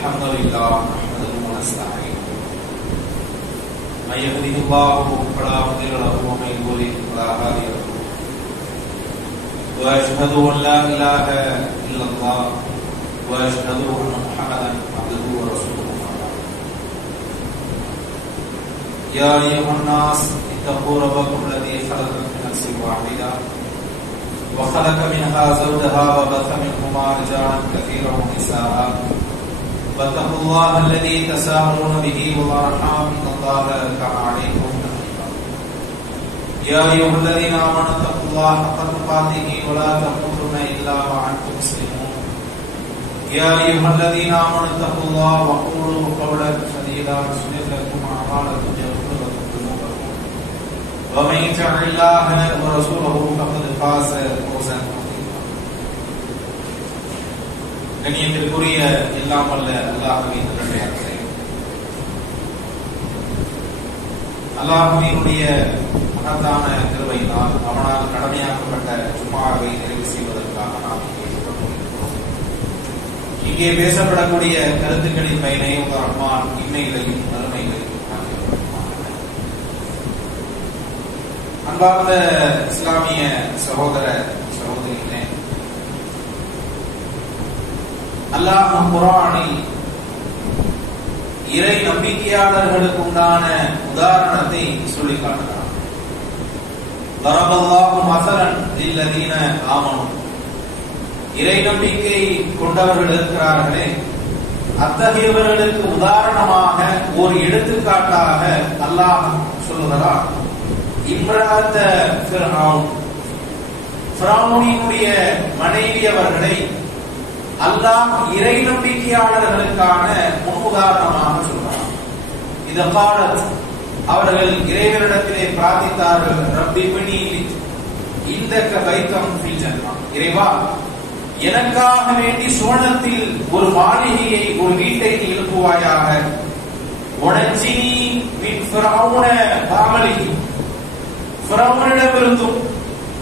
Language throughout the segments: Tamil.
الحمد لله نحمده ونستعينه من يهده الله فلا مضل له ومن يضلل فلا هادي له واشهد ان لا اله الا الله واشهد ان محمدا عبده ورسوله يا ايها الناس اتقوا ربكم الذي خلقكم من نفس واحده وخلق منها زوجها وبث منهما رجالا كثيرا ونساء واتقوا الله الذي تساءلون به والارحام ان الله كان عليكم رقيبا يا ايها الذين امنوا اتقوا الله حق تقاته ولا تموتن الا وانتم مسلمون يا ايها الذين امنوا اتقوا الله وقولوا قولا سديدا يصلح لكم اعمالكم ويغفر لكم ذنوبكم ومن يطع الله ورسوله فقد فاز فوزا கண்ணியத்திற்குரிய எல்லாம் வல்ல அல்லாஹ்வின் நல்லடியார்களே, அல்லாஹ்வினுடைய மகத்தான கிருபையினால் அவனால் கடமையாக்கப்பட்ட ஜும்ஆவை நிறைவு செய்வதற்காக நாம் இங்கே பேசப்படக்கூடிய கருத்துக்களின் பயனை உங்கள் ரஹ்மான் இன்மைகளையும் மறுமைகளையும் அன்பார்ந்த இஸ்லாமிய சகோதர சகோதரிகளே, அல்லாஹ் குர்ஆனில் இறை நம்பிக்கையாளர்களுக்கு உண்டான உதாரணத்தை சொல்லி காட்டுகிறார். தரபல்லாஹு மஸலன் லில்லதீன ஆமனு, இறை நம்பிக்கை கொண்டவர்கள் இருக்கிறார்களே அத்தகையவர்களுக்கு உதாரணமாக ஒரு எடுத்துக்காட்டாக அல்லாஹ் சொல்லுகிறார். இம்ராஅத்த ஃபிர்அவுன், ஃபிரௌனுடைய மனைவி அவர்களை அல்லாஹ் இறை நம்பிக்கையாளர்களுக்கான முன்னுதாரணமாக சொல்றார். இது காலத், அவர்கள் இறைவனிடத்திலே பிரார்த்தித்தார்கள், ரப்பி பினி இந்தக பைத்தம் ஃபில் ஜன்னah, இறைவா எனக்காக வேண்டி சுவனத்தில் ஒரு மாளிகையை, ஒரு வீட்டை நீ எழுப்புவாயாக. வனஜினி மின் ஃபிரௌன வஅமலிஹி, ஃபிரௌனிடமிருந்தும்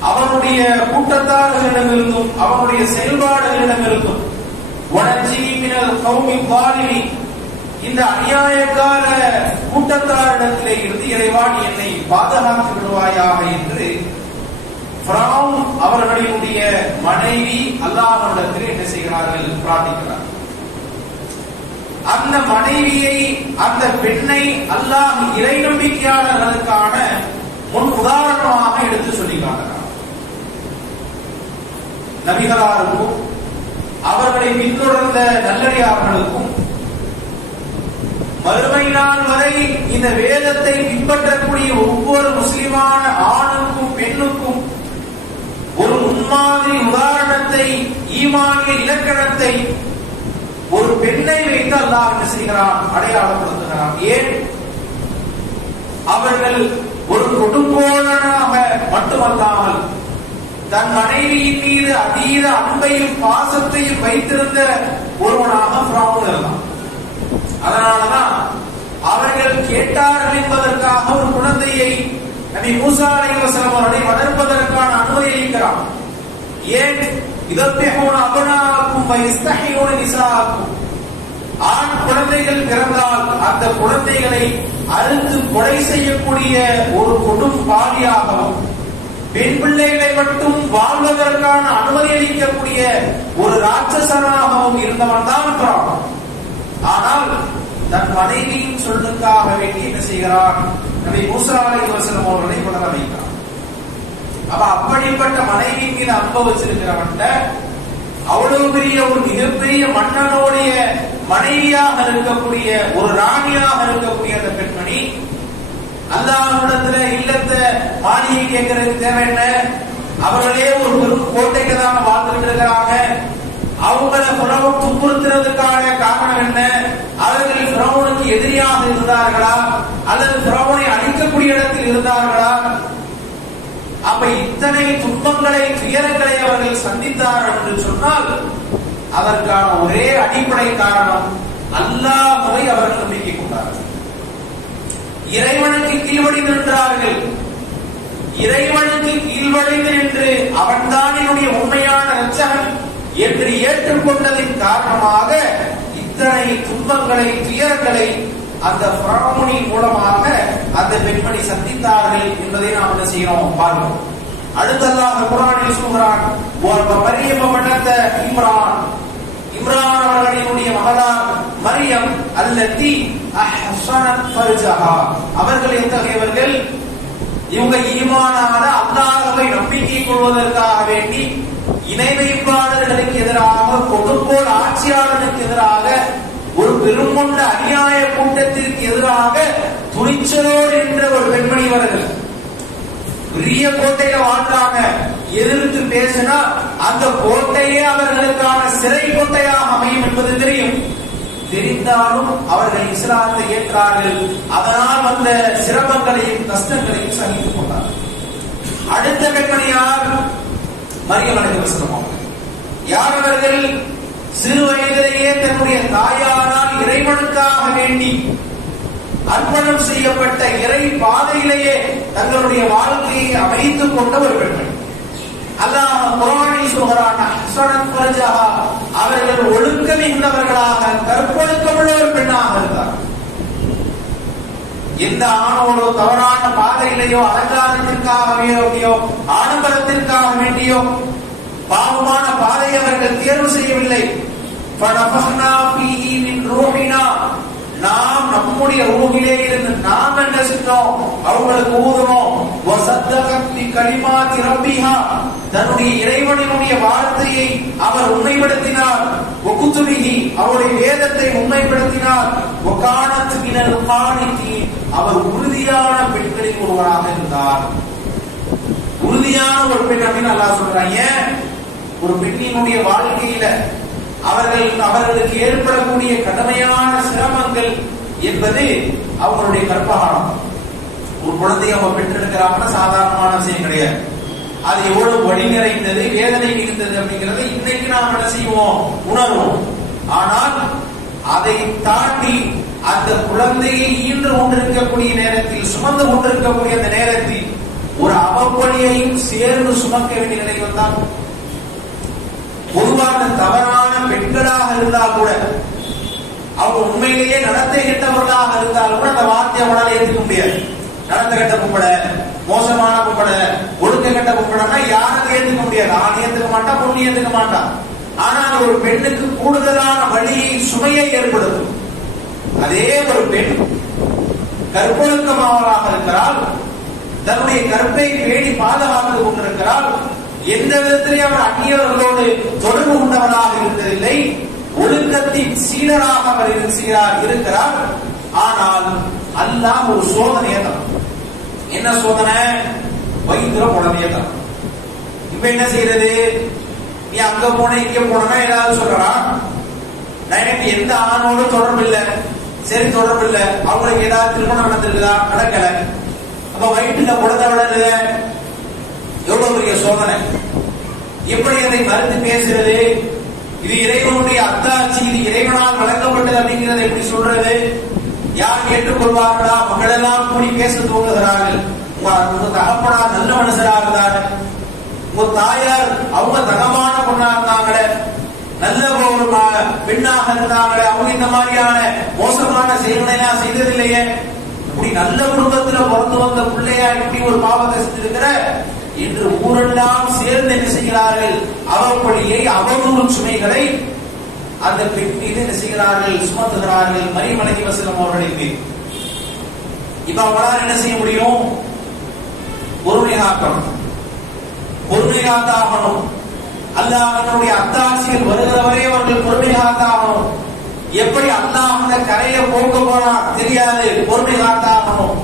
அவனுடைய கூட்டத்தார்களிடமிருந்தும் அவனுடைய செயல்பாடுகளிடமிருந்தும், வனஜினி மினல் கௌமி ஸாலிமீன், இந்த அநியாயக்கார கூட்டத்தாரிடத்திலே இருந்து இறைவா நீ என்னை பாதுகாத்து விடுவாயாக என்று ஃபிரௌன் அவர்களுடைய மனைவி அல்லாஹ்விடத்திலே என்ன செய்கிறார்கள், பிரார்த்திக்கிறார்கள். அந்த மனைவியை, அந்த பெண்ணை அல்லாஹ் இறை நம்பிக்கையாளர்களுக்கான முன் உதாரணமாக எடுத்து சொல்லி காட்டுகிறார். நபிகளாருக்கும் அவர்களை பின்தொடர்ந்த நல்லடியார்களுக்கும் மறுமை நாள் வரை இந்த வேதத்தை பின்பற்றக்கூடிய ஒவ்வொரு முஸ்லிமான ஆணுக்கும் பெண்ணுக்கும் ஒரு முன்மாதிரி உதாரணத்தை, ஈமானிய இலக்கணத்தை ஒரு பெண்ணை வைத்து அல்லாஹ் என்ன செய்கிறான்? அடையாளப்படுத்துகிறான். ஏன்? அவர்கள் ஒரு கொடுங்கோலனாக மட்டுமல்லாமல் தன் மனைவியின் மீது அதீத அன்பையும் பாசத்தையும் வைத்திருந்த ஒருவனாக ஃபிரௌன் இருந்தான். அதனாலதான் அவர்கள் கேட்டார்கள் என்பதற்காக ஒரு குழந்தையை நபி மூசா அலைஹிஸ்ஸலாம் அவர்களை வளர்ப்பதற்கான அனுமதி அளிக்கிறான். ஏன்? இதப்பிஹூன அப்னாஅக்கும் வ யஸ்தஹீன நிசாஅக்கும். ஆண் குழந்தைகள் பிறந்தால் அந்த குழந்தைகளை அறுத்து கொலை செய்யக்கூடிய ஒரு கொடும் பாவியாகவும், பெண் பிள்ளைகளை மட்டும் வாழ்வதற்கான அனுமதி அளிக்கக்கூடிய ஒரு ராட்சசனாகவும் இருந்தவன் தான் ஃபிரௌன். ஆனால் தன் மனைவியின் சொல்லுக்காக வேண்டி என்ன செய்கிறான்? நபி மூசா அலைஹிஸ்ஸலாம் அவர்களை வளர வைக்கிறான். அப்ப அப்படிப்பட்ட மனைவியின் மீது அன்பு வச்சிருக்கிறவன் அவ்வளவு பெரிய ஒரு மிகப்பெரிய மன்னனுடைய மனைவியாக இருக்கக்கூடிய ஒரு ராணியாக இருக்கக்கூடிய அந்த பெண்மணி அல்லாஹ்விடத்துல இல்லத்தை மாளிகை கேட்கறதுக்கு தேவை என்ன? அவர்களே ஒரு பெரும் கோட்டைக்கு தான் வாழ்ந்துட்டு இருக்கிறாங்க. அவங்களை ஃபிரௌன் துன்புறுத்துறதுக்கான காரணம் என்ன? அவர்கள் ஃபிரௌனுக்கு எதிரியாக இருந்தார்களா அல்லது ஃபிரௌனை அழிக்கக்கூடிய இடத்தில் இருந்தார்களா? அப்ப இத்தனை துன்பங்களை, துயரங்களை அவர்கள் சந்தித்தார்கள் என்று சொன்னால் அதற்கான ஒரே அடிப்படை காரணம் அல்லாஹ்வை அவர்கள் நம்பிக்கை கொண்டார்கள். இறைவனுக்கு கீழ்வடிந்து நின்றார்கள். இறைவனுக்கு கீழ்வடிந்து நின்று அவன்தான் என்னுடைய உண்மையான இரட்சகன் என்று ஏற்றுக்கொண்டதின் காரணமாக இத்தனை துன்பங்களை, துயரங்களை அந்த ஃபிரௌனின் மூலமாக அந்த பெண்மணி சந்தித்தார்கள் என்பதை நாம் என்ன செய்யணும்? பார்க்கிறோம். அடுத்ததாக குர்ஆனில் சொல்கிறான், மரியம் பனத இம்ரான். இம்ரான் அவர்களுடைய மகளார் மரியம் அல்லதி அஹ்ஸனத் ஃபர்ஜஹா. அவர்கள் எத்தகையவர்கள்? இவங்க ஈமானான அல்லாஹ்வை நம்பிக்கை கொள்வதற்காக வேண்டி இணை வைப்பாளர்களுக்கு எதிராக, கொடுங்கோல் ஆட்சியாளருக்கு எதிராக, ஒரு பெருங்கொண்ட அநியாய கூட்டத்திற்கு எதிராக துணிச்சலோடு என்ற ஒரு பெண்மணி அவர்கள் பெரிய கோட்டையில வாழ்றாங்க. எதிர்த்து பேசினா அந்த கோட்டையே அவர்களுக்கான சிறை கோட்டையாக அமையும் என்பது தெரியும். தெரிந்தாலும் அவர்கள் இஸ்லாத்தை ஏற்றார்கள். அதனால் வந்த சிரமங்களையும் கஷ்டங்களையும் சகித்துக் கொண்டார்கள். அடுத்த பெண்மணி யார்? மரியம் அலைஹிஸ்ஸலாம். யார் அவர்கள்? சிறு வயதிலேயே தன்னுடைய தாயாரால் இறைவனுக்காக வேண்டி அர்ப்பணம் செய்யப்பட்ட இறை பாதையிலேயே தங்களுடைய வாழ்க்கையை அமைத்துக் கொண்ட ஒரு பெண்மணி. அல்லாஹ் குர்ஆனில் சொல்கிறான், அஹ்ஸனத் ஃபர்ஜஹா. அவர்கள் ஒழுக்கம் மிகுந்தவர்களாக, கற்பொழுக்கமுள்ள ஒரு பெண்ணாக இருந்தார். எந்த ஆணோடோ தவறான பாதையிலேயோ அலங்காரத்திற்காக வேண்டியோ ஆடம்பரத்திற்காக வேண்டியோ பாவமான பாதையை அவர்கள் தேர்வு செய்யவில்லை. ஃபனஃபஹ்னா ஃபீஹி மின் ரூஹினா. நாம் நம்முடைய ரூஹிலே இருந்து நாம் என்ன செஞ்சோம்? அவங்களுக்கு ஊதுனோம். வஸத்தகத் பி கலிமாத்தி ரப்பிஹா. தன்னுடைய இறைவனுடைய வார்த்தையை அவர் உண்மைப்படுத்தினார். வகுதுபிஹி. அவருடைய வேதத்தை உண்மைப்படுத்தினார். வகானத் மினல் கானிதீன். அவர் உறுதியான பெண்களில் ஒருவராக இருந்தார். உறுதியான ஒரு பெண் அப்படின்னு அல்லாஹ் சொல்றாங்க. ஒரு பெண்ணினுடைய வாழ்க்கையில அவர்களுக்கு ஏற்படக்கூடிய கடுமையான சிரமங்கள் என்பது அவங்களுடைய கற்பகாலம். ஒரு குழந்தையை அவங்க பெற்றெடுக்கிறாங்கன்னா சாதாரணமான விஷயம் கிடையாது. அது எவ்வளவு வழி நிறைந்தது, வேதனை மிகுந்தது அப்படிங்கறத இன்னைக்கு நாம் என்ன செய்வோம்? உணர்வோம். ஆனால் அதை தாண்டி அந்த குழந்தையை ஈன்று கொண்டிருக்கக்கூடிய நேரத்தில், சுமந்து கொண்டிருக்கக்கூடிய அந்த நேரத்தில் ஒரு அவப்பணியையும் சேர்ந்து சுமக்க வேண்டிய நிலை வந்தால், பொதுவான தவறான பெண்களாக இருந்தால் கூட, அவங்க உண்மையிலேயே நடத்தை கெட்டவர்களாக இருந்தால் கூட அந்த வார்த்தையை அவனால ஏற்றுக்க முடியாது. நடத்த கெட்ட பொம்பளை, மோசமான பொம்பளை, ஒழுக்க கெட்ட பொம்பளைன்னா யாரும் ஏற்றுக்க முடியாது. ஆண் ஏற்றுக்க மாட்டான், பொண்ணு ஏற்றுக்க மாட்டான். ஆனால் ஒரு பெண்ணுக்கு கூடுதலான வழியை, சுமையை ஏற்படுத்தும். அதே ஒரு பெண் கற்பொழுக்கமானவராக இருக்கிறாள், தன்னுடைய கற்பை பேணி பாதுகாத்துக் கொண்டிருக்கிறாள். எந்த விதத்திலே அவர் அந்நியவர்களோடு தொடர்பு கொண்டவராக இருந்ததில்லை. ஒழுக்கத்தின் சீடராக அவர் இருக்கிறார். ஆனால் அல்லாஹ் ஒரு சோதனையை தான். என்ன சோதனை? வயிற்றுல குழந்தைய தான். இப்ப என்ன செய்யறது? நீ அங்க போன இங்க போனா ஏதாவது சொல்றான், எனக்கு எந்த ஆணோட தொடர்பு இல்லை, சரி தொடர்பு இல்லை, அவங்களுக்கு ஏதாவது திருமணம் நடந்திருக்குதா, நடக்கல, அப்ப வயிற்றுல குழந்தை வளருது, எவ்வளவு பெரிய சோதனை. எப்படி அதை மறுத்து பேசுறது? இது இறைவனுடைய அத்தாட்சி, இது இறைவனால் வழங்கப்பட்டது அப்படிங்கிறது எப்படி சொல்றது? யார் ஏற்றுக்கொள்வார்களா? மக்கள் எல்லாம் கூடி பேச தோன்றுகிறார்கள். உங்க தகப்பனார் நல்ல மனுஷரா இருந்தாரு, உங்க தாயார் அவங்க தகமான பொண்ணா இருந்தாங்களே, நல்ல ஒரு பெண்ணாக இருந்தாங்களே, அவங்க இந்த மாதிரியான மோசமான செயல்களையா செய்ததில்லையே, இப்படி நல்ல குடும்பத்துல பிறந்து வந்த பிள்ளையா இப்படி ஒரு பாவத்தை செஞ்சிருக்கிற என்று ஊரெல்லாம் சேர்ந்து என்ன செய்கிறார்கள்? அவப்படியை அவதூறு சுமைகளை அந்த பெண் மீது என்ன செய்கிறார்கள்? சுமத்துகிறார்கள். மரியம் அலைஹிஸ்ஸலாம் அவர்களின் மீது. இப்ப அவங்களால என்ன செய்ய முடியும்? பொறுமை காக்கணும், பொறுமை காத்தாகணும். அல்லாஹ்வுடைய அத்தாட்சிகள் வருகிற வரை அவர்கள் பொறுமை காத்தாகணும். எப்படி அல்லாஹ் அந்த கரையை போக்க போனா தெரியாது, பொறுமை காத்தாகணும்.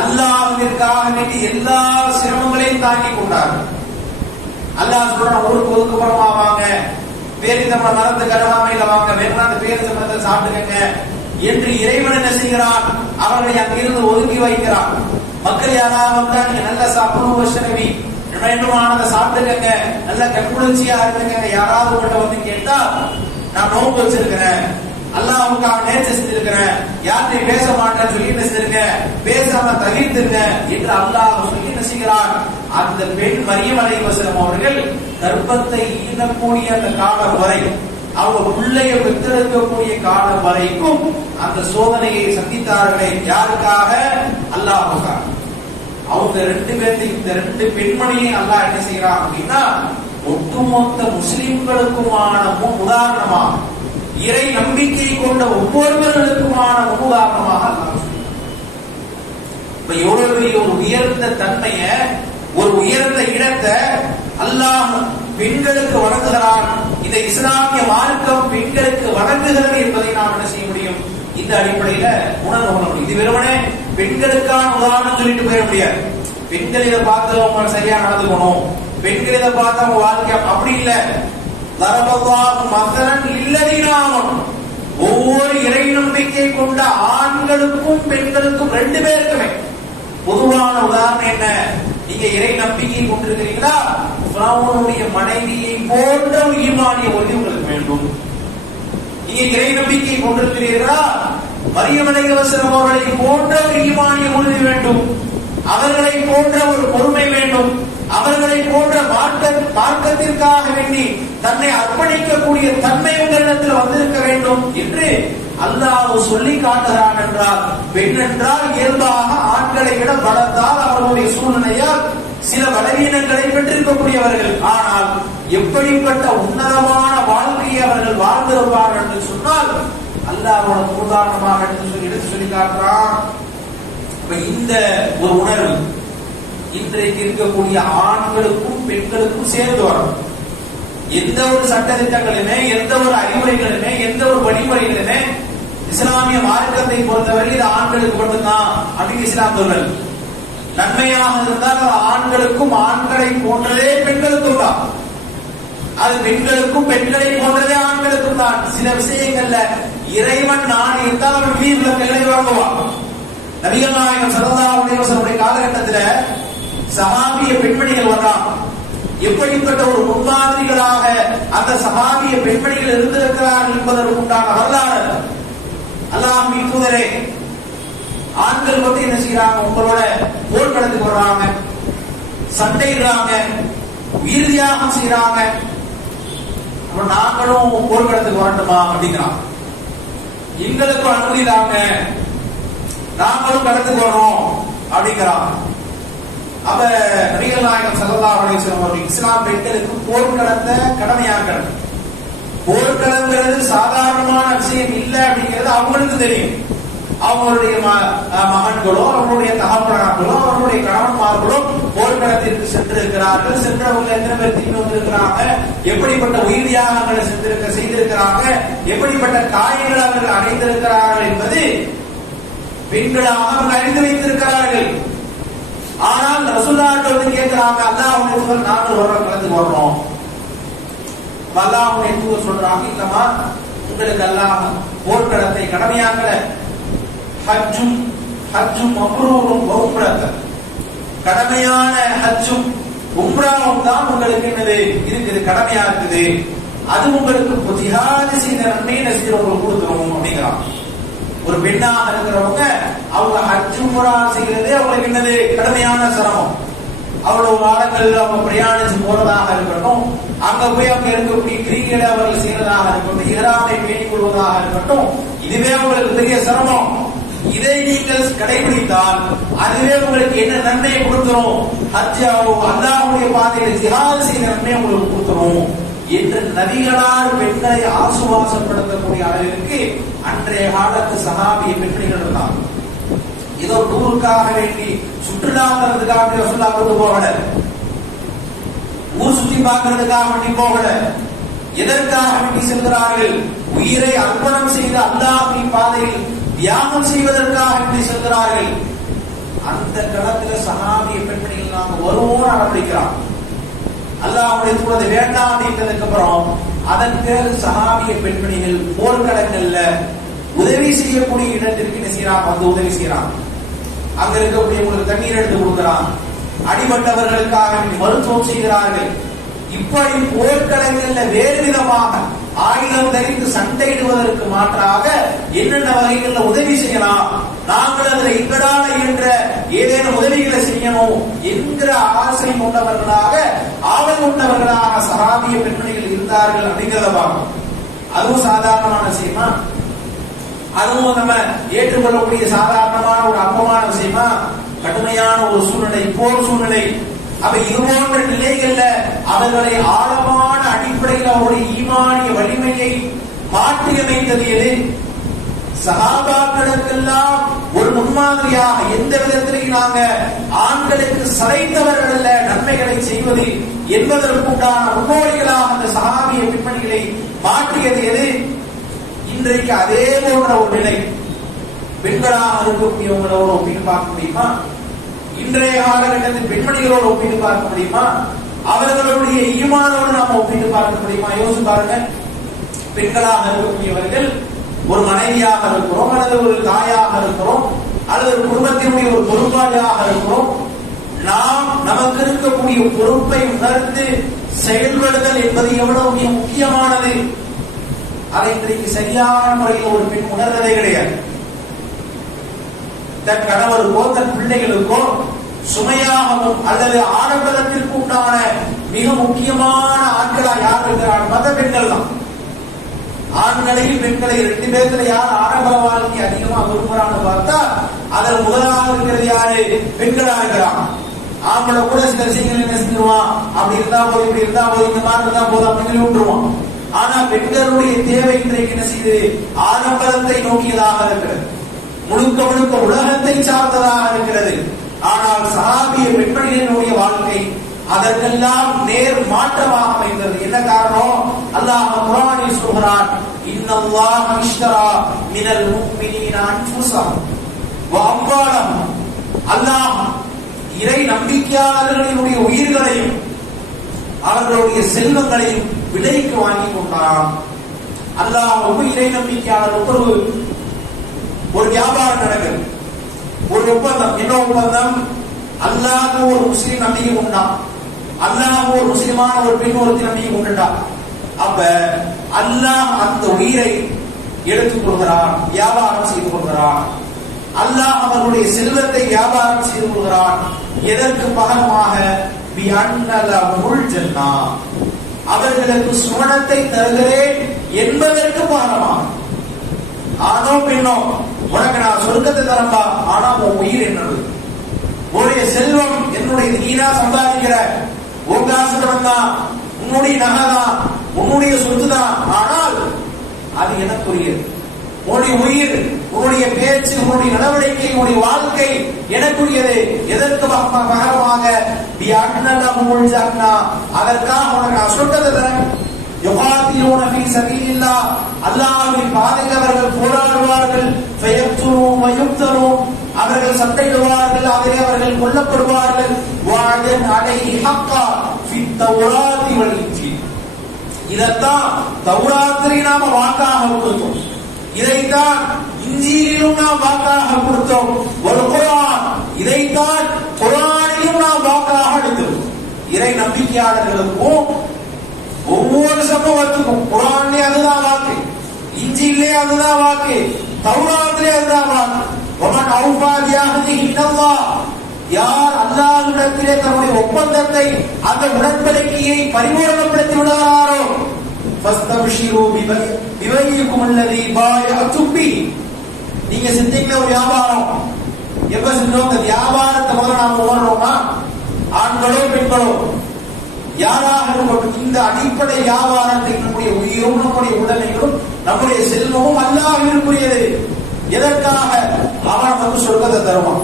அல்லாஹ்விற்காக வேண்டி எல்லா சிரமங்களையும் தாங்கி கொண்டார்கள். அல்லாஹ் சொல்றான், ஊருக்கு ஒதுக்குப்புறமா வாங்க, பேரித்தம்பள மரத்துக்கு அருகாமையில வாங்க, வேணா அந்த பேரித்தம்பளத்தை சாப்பிட்டுக்கங்க என்று இறைவன் என்ன செய்கிறான்? அவர்களை அங்கிருந்து ஒதுக்கி வைக்கிறான். மக்கள் யாராவது வந்தா நீங்க நல்ல சாப்பிடுவோம், வேண்டுமானதை சாப்பிட்டுக்கங்க, நல்ல கண்குளிர்ச்சியா இருந்துங்க. யாராவது உங்கள்கிட்ட வந்து கேட்டா நான் நோன்பு வச்சிருக்கிறேன், அல்லாஹ்வுக்காக நேர்ச்சி செஞ்சிருக்கிறேன், யார்கிட்டையும் பேச மாட்டேன்னு சொல்லி என்ன செஞ்சிருங்க, பேசாம தவிர்த்துங்க என்று அல்லாஹ் சொல்லி என்ன செய்கிறான்? அந்த பெண் மரியம் அலைஹிஸ்ஸலாம் அவர்கள் கர்ப்பத்தை ஈனக்கூடிய அந்த காலம் வரை, அவங்க பிள்ளைய பெற்றெடுக்கக்கூடிய காலம் வரைக்கும் அந்த சோதனையை சந்தித்தார்களே. யாருக்காக? அல்லாஹ்வுக்காக. அவங்க ரெண்டு பேர்த்தையும், இந்த ரெண்டு பெண்மணியை அல்லாஹ் என்ன செய்யறான் அப்படின்னா, ஒட்டுமொத்த முஸ்லிம்களுக்குமான உதாரணமாக, இறை நம்பிக்கை கொண்ட ஒவ்வொருவர்களுக்குமான உதாரணமாக அல்லாஹ் சொல்றான். இப்ப எவ்வளவு பெரிய ஒரு உயர்ந்த தன்மைய, ஒரு உயர்ந்த இடத்தை அல்லாஹ் பெண்களுக்கு வழங்குகிறான். இந்த இஸ்லாமிய மார்க்கம் பெண்களுக்கு வழங்குகிறது என்பதை நாம் என்ன செய்ய முடியும்? இந்த அடிப்படையில உணர்வு கொள்ள முடியும். இது வெறுமனே பெண்களுக்கான உதாரணம் சொல்லிட்டு போயிட முடியாது. பெண்கள் இதை பார்த்து அவங்க சரியா நடந்துக்கணும், பெண்கள் இதை பார்த்து அவங்க வாழ்க்கை அப்படி இல்ல. ஒவ்வொரு இறை நம்பிக்கை கொண்ட ஆண்களுக்கும் பெண்களுக்கும் ரெண்டு பேருக்குமே பொதுவான உதாரணம் என்ன? நீங்க இறை நம்பிக்கை கொண்டிருக்கிறீங்களா? ஃபிரௌனுடைய மனைவியை போன்ற ஒரு ஈமானிய உறுதி உங்களுக்கு வேண்டும். நீங்க இறை நம்பிக்கை கொண்டிருக்கிறீர்களா? மரியம் அலைஹிஸ்ஸலாம் அவர்களை போன்ற ஒரு ஈமானிய உறுதி வேண்டும், அவர்களை போன்ற ஒரு பொறுமை வேண்டும், அவர்களை போன்ற மார்க்கத்திற்காக வேண்டி தன்னை அர்ப்பணிக்கக்கூடிய தன்மை உங்களிடத்தில் வந்திருக்க வேண்டும் என்று அல்லாஹ் சொல்லி காட்டுகிறான். என்றால் பெண் என்றால் இயல்பாக ஆண்களை விட பலத்தால் அவர்களுடைய சூழ்நிலையால் சில பலவீனங்களை பெற்றிருக்கக்கூடியவர்கள். ஆனால் எப்படிப்பட்ட உன்னதமான வாழ்க்கையை அவர்கள் வாழ்ந்திருப்பார்கள் என்று சொன்னால் அல்லாஹ்வோட உதாரணமாக எடுத்து சொல்லி காட்டுறான். இந்த ஒரு உணர்வு இன்றைக்கு இருக்கக்கூடிய ஆண்களுக்கும் பெண்களுக்கும் சேர்ந்து வரும். எந்த ஒரு சட்ட திட்டங்களுமே, எந்த ஒரு அறிவுரைகளுமே, எந்த ஒரு வழிமுறைகளுமே இஸ்லாமிய மார்க்கத்தை பொறுத்தவரை இது ஆண்களுக்கு மட்டும்தான் அப்படின்னு இஸ்லாம் சொல்றது. நன்மையாக இருந்தால் ஆண்களுக்கும் ஆண்களை போன்றதே பெண்களுக்கும் தான், அது பெண்களுக்கும் பெண்களை போன்றதே ஆண்களுக்கும் தான். சில விஷயங்கள்ல இறைவன் நாடு இருந்தால் அவன் வீரர்களை வழங்குவான். நபிகள் நாயகம் ஸல்லல்லாஹு அலைஹி வஸல்லம் காலகட்டத்தில் சஹாபிய பெண்மணிகள் வர்றாங்க. எப்படிப்பட்ட ஒரு முன்மாதிரிகளாக அந்த சஹாபிய பெண்மணிகள் இருந்திருக்கிறார்கள் என்பதற்கு உண்டான வரலாறு அல்லாஹ்வின் தூதரே. ஆண்கள் வந்து என்ன செய்யறாங்க? உங்களோட போர்க்களத்துக்கு வர்றாங்க, சண்டையிடுறாங்க, உயிர் தியாகம் செய்யறாங்க, நாங்களும் போர்க்களத்துக்கு வரட்டுமா அப்படிங்கிறாங்க. எங்களுக்கும் அனுமதி தாங்க, நாங்களும் களத்துக்கு வரோம் அப்படிங்கிறாங்க. அப்ப நபிகள் நாயகம் ஸல்லல்லாஹு அலைஹி வஸல்லம் அவர்கள் இஸ்லாம் பெண்களுக்கு போர்க்களத்தை கடமையாக்கணும். போர்க்களங்கிறது சாதாரணமான விஷயம் இல்லை அப்படிங்கிறது அவங்களுக்கு தெரியும். அவங்களுடைய மகன்களோ, அவர்களுடைய தகப்பனார்களோ, அவர்களுடைய கணவன்மார்களோ போர்க்களத்திற்கு சென்றிருக்கிறார்கள். சென்றவங்க எத்தனை பேர் திரும்பி வந்திருக்கிறாங்க, எப்படிப்பட்ட உயிர் தியாகங்களை செய்திருக்கிறாங்க, எப்படிப்பட்ட காயங்கள் அவர்கள் அடைந்திருக்கிறார்கள் என்பது பெண்களாக அவர்கள் அறிந்து வைத்திருக்கிறார்கள். ஆனால் ரசூலுல்லாஹ் வந்து கேட்கிறாங்க, அல்லாஹ்வுடைய தூதர் நாங்கள் கலந்து வர்றோம். அல்லாஹ்வுடைய தூதர் சொல்றாங்க, இல்லம்மா உங்களுக்கு அல்லாஹ் போர்க்களத்தை கடமையாக்கல. ஹஜ்ஜும் மப்ரூரும் உம்ரத்தும், கடமையான ஹஜ்ஜும் உம்ராவும் தான் உங்களுக்கு என்னது இருக்குது, கடமையா இருக்குது. அது உங்களுக்கு ஜிஹாத் செய்த நன்மையை நசீர் உங்களுக்கு கொடுத்துரும் அப்படிங்கிறான். ஒரு பெண்ணாக இருக்கிறவங்க அவங்க ஹஜ் உம்ரா செய்யறதே அவங்களுக்கு என்னது கடமையான சிரமம். அவ்வளவு காலங்கள்ல அவங்க பிரயாணிச்சு போறதாக இருக்கட்டும், அங்க போய் அவங்க இருக்கக்கூடிய கிரிகளை அவர்கள் செய்யறதாக இருக்கட்டும், இஹ்ராமை பேணிக் கொள்வதாக இருக்கட்டும், இதுவே உங்களுக்கு பெரிய சிரமம். இதை நீங்கள் கடைபிடித்தால் அதுவே உங்களுக்கு என்ன நன்மையை கொடுத்துரும், ஹஜ்ஜாவோ அல்லாஹ்வுடைய பாதையில் ஜிஹாத் செய்த நன்மையை உங்களுக்கு கொடுத்துரும் என்று நபிகளால் பெண்களை ஆசுவாசப்படுத்தக்கூடிய அளவிற்கு அன்றைய காலத்து சஹாபிய பெண்கள் இருந்தாங்க. ஏதோ டூருக்காக வேண்டி சுற்றுலாங்கிறதுக்காக ரசூலுல்லாஹ் கொண்டு போகல, ஊர் சுத்தி பார்க்கறதுக்காக வேண்டி போகல. எதற்காக வேண்டி செல்கிறார்கள்? உயிரை அர்ப்பணம் செய்த அல்லாஹ்வின் பாதையில் தியாகம் செய்வதற்காக வேண்டி செல்கிறார்கள். அந்த களத்தில் சஹாபிய பெண்மணிகள் நாம வருவோம் அனுப்பிக்கிறான். அல்லாஹ்வுடைய தூதர் வேண்டாம் அப்படின்றதுக்கு அப்புறம் அதற்கு சஹாபிய பெண்மணிகள் போர்க்களங்கள்ல உதவி செய்யக்கூடிய இடத்திற்கு என்ன செய்யறாங்க, வந்து உதவி செய்யறாங்க. அங்க இருக்கக்கூடியவங்களுக்கு தண்ணீர் எடுத்து கொடுக்கிறான், அடிபட்டவர்களுக்காக மருத்துவம் செய்கிறார்கள். இப்படி போர்க்களங்கள்ல வேறு விதமாக ஆயுதம் தரித்து சண்டையிடுவதற்கு மாற்றாக என்னென்ன வகைகள்ல உதவி செய்யலாம், நாங்கள் அதுல எங்களால என்ற ஏதேனும் உதவிகளை செய்யணும் என்கிற ஆசை கொண்டவர்களாக ஆவல் கொண்டவர்களாக சஹாபிய பெண்மணிகள் இருந்தார்கள் அப்படிங்கிறத பார்க்கணும். அதுவும் சாதாரணமான விஷயமா? அதுவும் நம்ம ஏற்றுக்கொள்ளக்கூடிய சாதாரணமான ஒரு அற்பமான விஷயமா? கடுமையான ஒரு சூழ்நிலை, போர் சூழ்நிலை. அப்ப இது போன்ற நிலைகள்ல அவர்களை ஆழமான அடிப்படையில் அவருடைய ஈமானிய வலிமையை மாற்றியமைத்தது எது? சஹாபாக்களுக்கெல்லாம் ஒரு முன்மாதிரியாக எந்த விதத்திலையும் நாங்க ஆண்களுக்கு சளைத்தவர்கள் அல்ல நன்மைகளை செய்வது என்பதற்குண்டான முன்னோடிகளாக அந்த சஹாபிய பெண்மணிகளை மாற்றியது எது? இன்றைக்கு அதே போன்ற ஒரு நிலை பெண்களாக இருக்கக்கூடியவங்களோடு ஒப்பிட்டு பார்க்க முடியுமா? இன்றைய காலகட்டத்தில் பெண்மணிகளோடு ஒப்பிட்டு பார்க்க முடியுமா? அவர்களுடைய ஈமானோடு நாம ஒப்பிட்டு பார்க்க முடியுமா? யோசிச்சு பாருங்க. பெண்களாக இருக்கக்கூடியவர்கள் ஒரு மனைவியாக இருக்கிறோம், அல்லது ஒரு தாயாக இருக்கிறோம், அல்லது ஒரு குடும்பத்தினுடைய ஒரு பொறுப்பாளியாக இருக்கிறோம். நாம் நமக்கு இருக்கக்கூடிய பொறுப்பை உணர்ந்து செயல்படுதல் என்பது எவ்வளவு முக்கியமானது. அதை இன்றைக்கு சரியான முறையில் ஒரு பெண் உணர்ந்ததே கிடையாது. தன் கணவருக்கோ தன் பிள்ளைகளுக்கோ சுமையாகவும் அல்லது ஆடம்பரத்திற்கு உண்டான மிக முக்கியமான ஆட்களா யார் இருக்கிறார்? மத பெண்கள் தான். ஆண்களையும் பெண்களை ரெண்டு பேர்த்துல யார் ஆடம்பர வாழ்க்கை அதிகமா விரும்புறான்னு பார்த்தா அதில் முதலாக இருக்கிறது யாரு? பெண்களா இருக்கிறாங்க. ஆம்பளை கூட சில விஷயங்கள் என்ன செஞ்சிருவான், அப்படி இருந்தா போதும், இப்படி இருந்தா போதும், இந்த மாதிரி இருந்தா போதும் அப்படின்னு விட்டுருவான். ஆனா பெண்களுடைய தேவை இன்றைக்கு என்ன செய்யுது? ஆடம்பரத்தை நோக்கியதாக இருக்கிறது, முழுக்க முழுக்க உலகத்தை சார்ந்ததாக இருக்கிறது. ஆனால் சஹாபிய பெண்மணிகளினுடைய வாழ்க்கை அதற்கெல்லாம் நேர் மாற்றமாக அமைந்தது. என்ன காரணம்? அல்லாஹ் குர்ஆனில் சொல்கிறான், இன்னல்லாஹ இஷ்தரா மினல் முஃமினீன அன்ஃபுஸஹும் வ அம்வாலஹும். அல்லாஹ் இறை நம்பிக்கையாளர்களினுடைய உயிர்களையும் அவர்களுடைய செல்வங்களையும் விலைக்கு வாங்கி கொண்டான். அல்லாஹ் இறை நம்பிக்கையாளர் ஒரு வியாபாரம் நடக்குது, ஒரு ஒப்பந்தம். என்ன ஒப்பந்தம்? அல்லாஹ் ஒரு முஸ்லிம் நம்பிக்கை கொண்டான், அல்லாஹ் ஒரு முஸ்லிமான ஒரு பெண் ஒருத்தி நம்பிக்கை கொண்டுட்டான். அப்ப அல்லாஹ் அந்த உயிரை எடுத்துக் கொள்கிறான், வியாபாரம் செய்து கொள்கிறான். அல்லாஹ் அவர்களுடைய செல்வத்தை வியாபாரம் செய்து கொள்கிறான். எதற்கு பகரமாக? அவர்களுக்கு சுவனத்தை தருகிறேன் என்பதற்கு பகரமாக. ஆனோ பெண்ணோ, உனக்கு நான் சொர்க்கத்தை தரம்பா, ஆனா உன் உயிர் என்னது, உன்னுடைய செல்வம் என்னுடைய, நீனா சம்பாதிக்கிற உன் காசுதான், உன்னுடைய நகைதான், உன்னுடைய சொத்து தான், ஆனால் அது எனக்குரியது. உன்னுடைய உயிர், உன்னுடைய பேச்சு, உன்னுடைய நடவடிக்கை, உன்னுடைய வாழ்க்கை எனக்குரியது. எதற்கு பகரமாக? அதற்காக உனக்கு நான் சொர்க்கத்தை தரேன். யுகாத்திலூன ஃபீ சபீலில்லாஹ், அல்லாஹ்வின் பாதையில் அவர்கள் போராடுவார்கள். ஃபயக்துலூன் வயுக்தலூன், அவர்கள் சண்டையிடுவார்கள், அதிலே அவர்கள் கொல்லப்படுவார்கள். வஅதன் அலைஹி ஹக்கா ஃபித் தௌராத்தி வல் இன்ஜீல். இதத்தான் தௌராத்திலே நாம வாக்காக கொடுத்தோம், இதைத்தான் இன்ஜீலிலும் நாம் வாக்காக கொடுத்தோம். ஒரு குர்ஆன், இதைத்தான் குர்ஆனிலும் நாம் வாக்காக எடுத்தோம். இறை நம்பிக்கையாளர்களுக்கும் ஒவ்வொரு சமூகத்துக்கும் குர்ஆனிலே அதுதான் வாக்கு, இன்ஜீலிலே அதுதான் வாக்கு, தௌராத்திலே அதுதான் வாக்கு. வமன் அவ்ஃபா பிஅஹ்திஹி மினல்லாஹ், யார் அல்லாஹ்விடத்திலே தன்னுடைய ஒப்பந்தத்தை, அந்த உடன்படிக்கையை பரிபூரணப்படுத்தி விடுகிறாரோ, ஃபஸ்தப்ஷிரு பிபையிக்கும் அல்லதி பாயஅத்தும் பி. நீங்க செஞ்சீங்க ஒரு வியாபாரம், எப்ப செஞ்சோம்? அந்த வியாபாரத்தை முதல்ல நாம ஓடுறோமா? ஆண்களோ பெண்களோ யாராக இருக்கட்டும், இந்த அடிப்படை வியாபாரத்தை நம்முடைய உயிரும் நம்முடைய உடமைகளும் நம்முடைய செல்வமும் அல்லாஹ்விற்குரியது. எதற்காக? அவன் நமக்கு சொர்க்கத்தை தருவான்.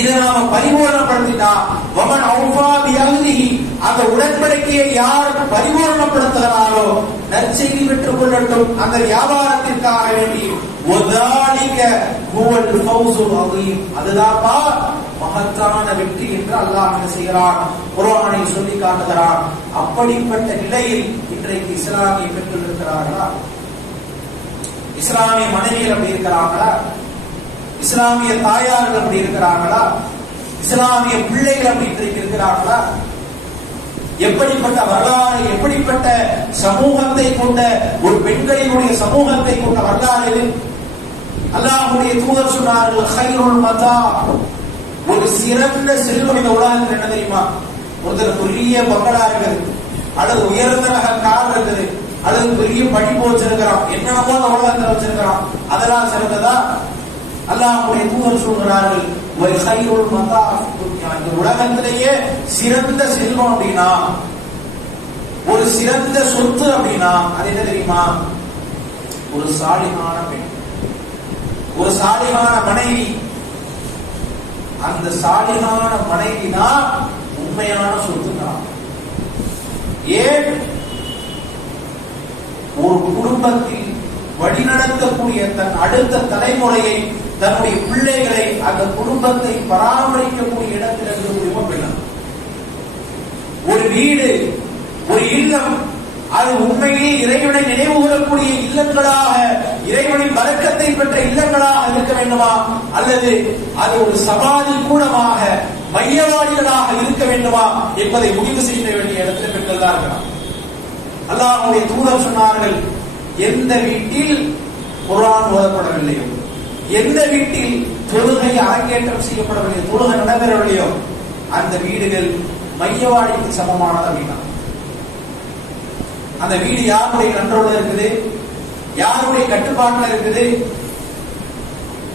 இதை நாம பரிபூரணப்படுத்தினா, வமன் அவ்ஃபா பிஅஹ்திஹி, அந்த உடன்படிக்கையை யார் பரிபூரணப்படுத்துகிறாரோ நற்செய்தி பெற்றுக் கொள்ளட்டும் அந்த வியாபாரத்திற்காக வேண்டி. வதாலிக ஹுவல் ஃபௌஸுல் அதீம், அதுதான்ப்பா மகத்தான வெற்றி என்று அல்லாஹ் என்ன செய்கிறான்? குர்ஆனில் சொல்லி காட்டுகிறான். அப்படிப்பட்ட நிலையில் இன்றைக்கு இஸ்லாமிய பெண்கள் இருக்கிறார்களா? இஸ்லாமிய மனைவிகள் அப்படி இருக்கிறார்களா? இஸ்லாமிய தாயார்கள் அப்படி இருக்கிறார்களா? இஸ்லாமிய பிள்ளைகள் அப்படி இன்றைக்கு இருக்கிறார்களா? எப்படிப்பட்ட வரலாறு, எப்படிப்பட்ட சமூகத்தை கொண்ட ஒரு பெண்களினுடைய சமூகத்தை கொண்ட வரலாறு. அல்லாஹ்வுடைய தூதர் சொன்னார்கள், கைருல் மதா, ஒரு சிறந்த செல்வம் இந்த உலகத்தில் என்ன தெரியுமா? ஒருத்தர் பெரிய பங்களா இருக்குது, அல்லது உயர்ந்த நகை கார் இருக்குது, அல்லது பெரிய படிப்பு வச்சிருக்கிறான், என்னென்னமோ அந்த உலகத்தில் வச்சிருக்கிறான், அதெல்லாம் சிறந்ததா? அல்லாஹ்வுடைய தூதர் சொல்கிறார்கள், கைருல் மதா, இந்த உலகத்திலேயே சிறந்த செல்வம் அப்படின்னா, ஒரு சிறந்த சொத்து அப்படின்னா அது என்ன தெரியுமா? ஒரு சாலிஹான பெண், ஒரு சாலிஹான மனைவி. அந்த சாலிஹான மனைவி தான் உண்மையான சொத்து தான். ஏன்? ஒரு குடும்பத்தில் வழிநடத்தக்கூடிய தன் அடுத்த தலைமுறையை, தன்னுடைய பிள்ளைகளை, அந்த குடும்பத்தை பராமரிக்கக்கூடிய இடத்தில் இருக்கக்கூடிய பெண். ஒரு வீடு, ஒரு இல்லம், அது உண்மையே இறைவனை நினைவு கூறக்கூடிய இல்லங்களாக, இறைவனின் பரக்கத்தை பெற்ற இல்லங்களாக இருக்க வேண்டுமா, அல்லது அது ஒரு சமாதி கூடமாக, மையவாடிகளாக இருக்க வேண்டுமா என்பதை முடிவு செய்ய வேண்டிய இடத்தில் பெண்கள் தான் இருக்கிறார். அல்லாஹ்வுடைய தூதர் சொன்னார்கள், எந்த வீட்டில் குர்ஆன் ஓதப்படவில்லையோ, எந்த வீட்டில் தொழுகை அரங்கேற்றம் செய்யப்படவில்லையோ, தொழுகை நடைபெறவில்லையோ, அந்த வீடுகள் மையவாடிக்கு சமமானது அப்படின்னா. அந்த வீடு யாருடைய கண்ட்ரோல்ல இருக்குது? யாருடைய கட்டுப்பாட்டில் இருக்குது?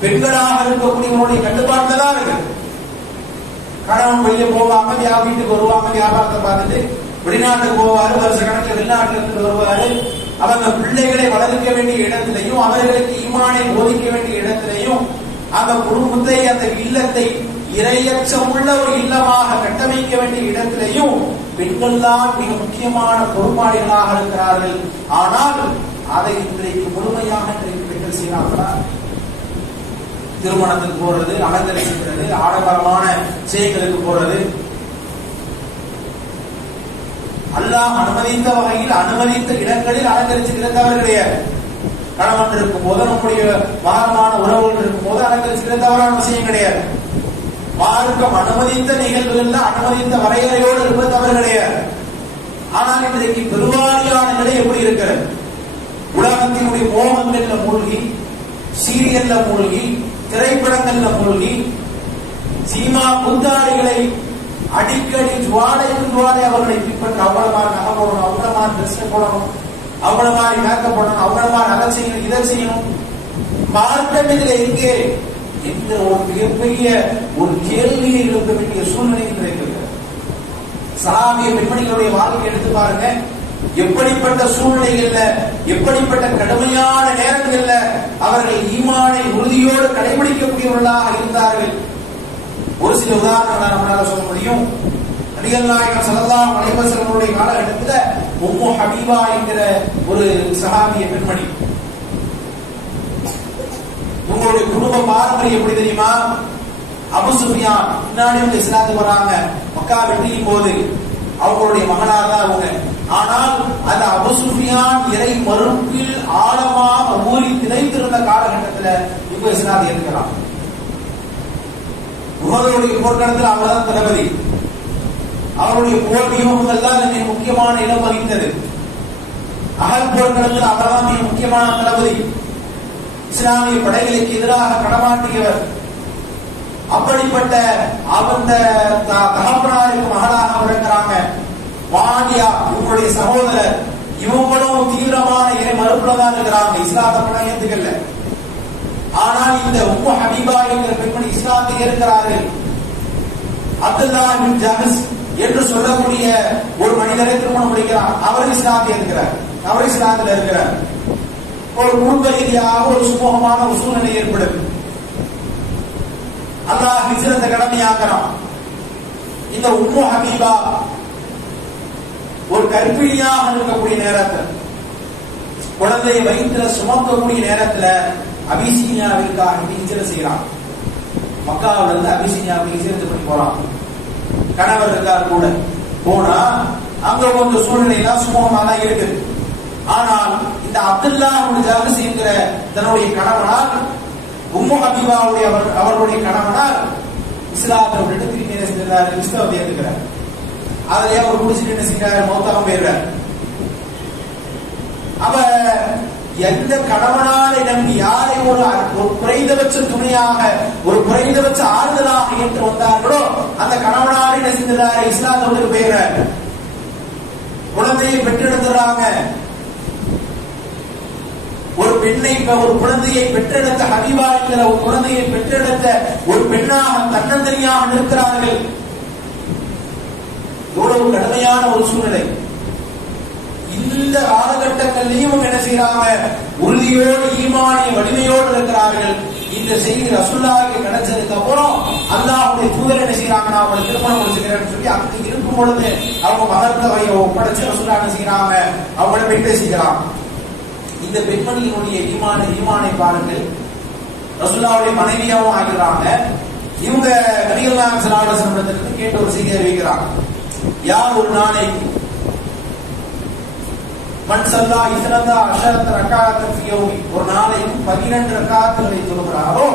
பெண்களாக இருக்கக்கூடியவங்களுடைய கட்டுப்பாட்டில் தான் இருக்குது. கணவன் வெளியே போவாம வீட்டுக்கு வருவாங்க, வியாபாரத்தை பார்த்துட்டு வெளிநாட்டுக்கு போவாரு, வருஷ கணக்கில் வெளிநாட்டுல இருந்து வருவாரு. அவங்க பிள்ளைகளை வளர்க்க வேண்டிய இடத்திலையும், அவர்களுக்கு ஈமானை போதிக்க வேண்டிய இடத்திலையும், அந்த குடும்பத்தை, அந்த இல்லத்தை இறையச்சமுள்ள ஒரு இல்லமாக கட்டமைக்க வேண்டிய இடத்திலையும் பெண்கள் தான் மிக முக்கியமான பொறுப்பாளிகளாக இருக்கிறார்கள். ஆனால் அதை இன்றைக்கு முழுமையாக இன்றைக்கு பெண்கள் செய்யறாங்களா? திருமணத்துக்கு போறது, அலங்கரிக்கிறது, ஆடம்பரமான செயல்களுக்கு போறது, அல்லாஹ் அனுமதித்த வகையில், அனுமதித்த இடங்களில் அலங்கரிச்சுக்கிறது தவறு கிடையாது. கணவன் இருக்கும் போது, நம்முடைய மகரமான உறவுகள் இருக்கும் போது அலங்கரிச்சுக்கிறது தவறான விஷயம் கிடையாது. மார்க்கம் அனுமதித்த நிகழ்வுகள்ல அனுமதித்த வரையறையோடு இருப்பது தவறு கிடையாது. ஆனால் இன்றைக்கு பெருவாரியான நிலை எப்படி இருக்கிறது? உலகத்தினுடைய மோகங்கள்ல மூழ்கி, சீரியல்ல மூழ்கி, திரைப்படங்கள்ல மூழ்கி, சீமா குந்தாரிகளை அடிக்கடி ஜுவாலைக்கு ஜுவாலை அவர்களை பின்பற்ற, அவ்வளவு மாதிரி நகை போடணும், அவ்வளவு மாதிரி ட்ரெஸ் போடணும், அவ்வளவு மாதிரி மேக்கப் போடணும், அவ்வளவு மாதிரி அதை செய்யணும், இதை செய்யணும். மார்க்கம் இதுல எங்கே என்ற ஒரு மிகப்பெரிய ஒரு கேள்வியை எழுப்ப வேண்டிய சூழ்நிலை கிடைக்கிறது. சஹாபிய பெண்மணிகளுடைய வாழ்க்கை எடுத்து பாருங்க. எப்படிப்பட்ட சூழ்நிலைகள்ல, எப்படிப்பட்ட கடுமையான நேரங்கள்ல அவர்கள் ஈமானை உறுதியோடு கடைபிடிக்கக்கூடியவர்களாக இருந்தார்கள். ஒரு சில உதாரணங்களை நம்மளால சொல்ல முடியும். நபிகள் நாயகம் ஸல்லல்லாஹு அலைஹி வஸல்லம் காலகட்டத்தில் உம்மு ஹபீபா என்கிற ஒரு சஹாபிய பெண்மணி, உங்களுடைய குடும்ப பாரம்பரியம் எப்படி தெரியுமா? அபு சுஃபியான் முன்னாடி வந்து இஸ்லாத்துக்கு வராங்க. மக்கா வெற்றியின் போது அவங்களுடைய மகனாக தான் அவங்க. ஆனால் அந்த அபு சுஃபியான் இறை மறுப்பில் ஆழமாக ஊறி திளைத்திருந்த காலகட்டத்தில் இப்ப இஸ்லாத்தை ஏற்கிறான். உஹதுடைய போர்க்களத்தில் அவர்தான் தளபதி. அவருடைய போர் வியூகங்கள் தான் மிக முக்கியமான இடம் வகித்தது. அகல் போர்க்களத்தில் அவர்தான் மிக முக்கியமான தளபதி. இஸ்லாமிய படைகளுக்கு எதிராக களமாட்டியவர். அப்படிப்பட்ட அந்த தகப்பனாருக்கு மகளாக இருக்கிறாங்க வானியா, இவங்களுடைய சகோதரர். இவங்களும் தீவிரமான இறை மறுப்புலதான் இருக்கிறாங்க, இஸ்லாத்தை படம் ஏற்றுக்கல. ஆனால் இந்த உம்மு ஹபீபா என்கிற பெண்மணி இஸ்லாத்தை ஏற்கிறார்கள். அப்துல்லா பின் ஜஹஸ் என்று சொல்லக்கூடிய ஒரு மனிதரை திருமணம் முடிக்கிறார். அவர் இஸ்லாத்தை ஏற்கிறார், அவர் இஸ்லாத்தில் இருக்கிறார். ஒரு குடும்ப ரீதியாக ஒரு சுமூகமான ஒரு சூழ்நிலை ஏற்படும். அல்லாஹ் ஹிஜ்ரத்தை கடமையாக்குறான். இந்த உம்மு ஹபீபா ஒரு கர்ப்பிணியாக இருக்கக்கூடிய நேரத்தில், குழந்தையை வயிற்றுல சுமக்கக்கூடிய நேரத்தில் அபிசீனியாவிற்காக ஹிஜ்ரத் செய்யறான். மக்காவில இருந்து அபிசீனியாவுக்கு ஹிஜ்ரத் பண்ணி போறான். கணவர் இருக்கார் கூட. போனா அங்க கொஞ்சம் சூழ்நிலையெல்லாம் சுமூகமா தான் இருக்குது. ஆனால் இந்த அப்துல்லா ஜஹஸ் என்கிற தன்னுடைய கணவனார், உம்மு ஹபீபாவுடைய அவர்களுடைய கணவனார் இஸ்லாத்தை விட்டு திரும்பி என்ன செஞ்சார்? கிறிஸ்தவத்தை ஏற்றுக்கிறார். அதிலே அவர் குடிச்சிட்டு என்ன செய்யறாரு? மௌத்தாகம் போயிடுறார். அவ எந்த கணவனாரை நம்பி யாரை ஒரு குறைந்தபட்ச துணையாக, ஒரு குறைந்தபட்ச ஆறுதலாக ஏற்று வந்தார்களோ அந்த கணவனாரை என்ன செஞ்சாரு? இஸ்லாத்தை விட்டு போயிடுறார். குழந்தையை பெற்றெடுத்துறாங்க. ஒரு பெண்ணை, ஒரு குழந்தையை பெற்றெடுத்த ஹபீபா என்கிற ஒரு குழந்தையை பெற்றெடுத்த ஒரு பெண்ணாக தன்னந்தனியாக நிற்கிறார்கள். எவ்வளவு கடுமையான ஒரு சூழ்நிலை. இந்த காலகட்டங்களிலும் என்ன செய்யறாங்க? உறுதியோடு ஈமானிய வலிமையோடு இருக்கிறார்கள். இந்த செய்தி ரசூலுல்லாஹ்வுக்கு கிடைச்சதுக்கு அப்புறம் அல்லாஹ்வுடைய தூதர் என்ன செய்யறாங்க? நான் அவங்களை திருமணம் முடிச்சுக்கிறேன்னு சொல்லி அங்க இருக்கும் பொழுது அவங்க மகர்த்தவையை ஒப்படைச்சு ரசூலுல்லாஹ் என்ன செய்யறாங்க? அவங்கள பெண் பேசிக்கிறாங்க. இந்த பெண்மணியினுடைய ஈமானை பாருங்கள். ரசூலுல்லாஹ்வுடைய மனைவியாவும் ஆகிறாங்க. இவங்க நபிகள் நாயகம் ஸல்லல்லாஹு அலைஹி வஸல்லம் கேட்ட ஒரு செய்தியை அறிவிக்கிறாங்க. யார் ஒரு நாளைக்கு மன் ஸல்லா இஸ்ரதா அஷரத ரகாஅத் ஃபீ யௌமி, ஒரு நாளைக்கு 12 ரகாஅத்துகளை தொழுகிறாரோ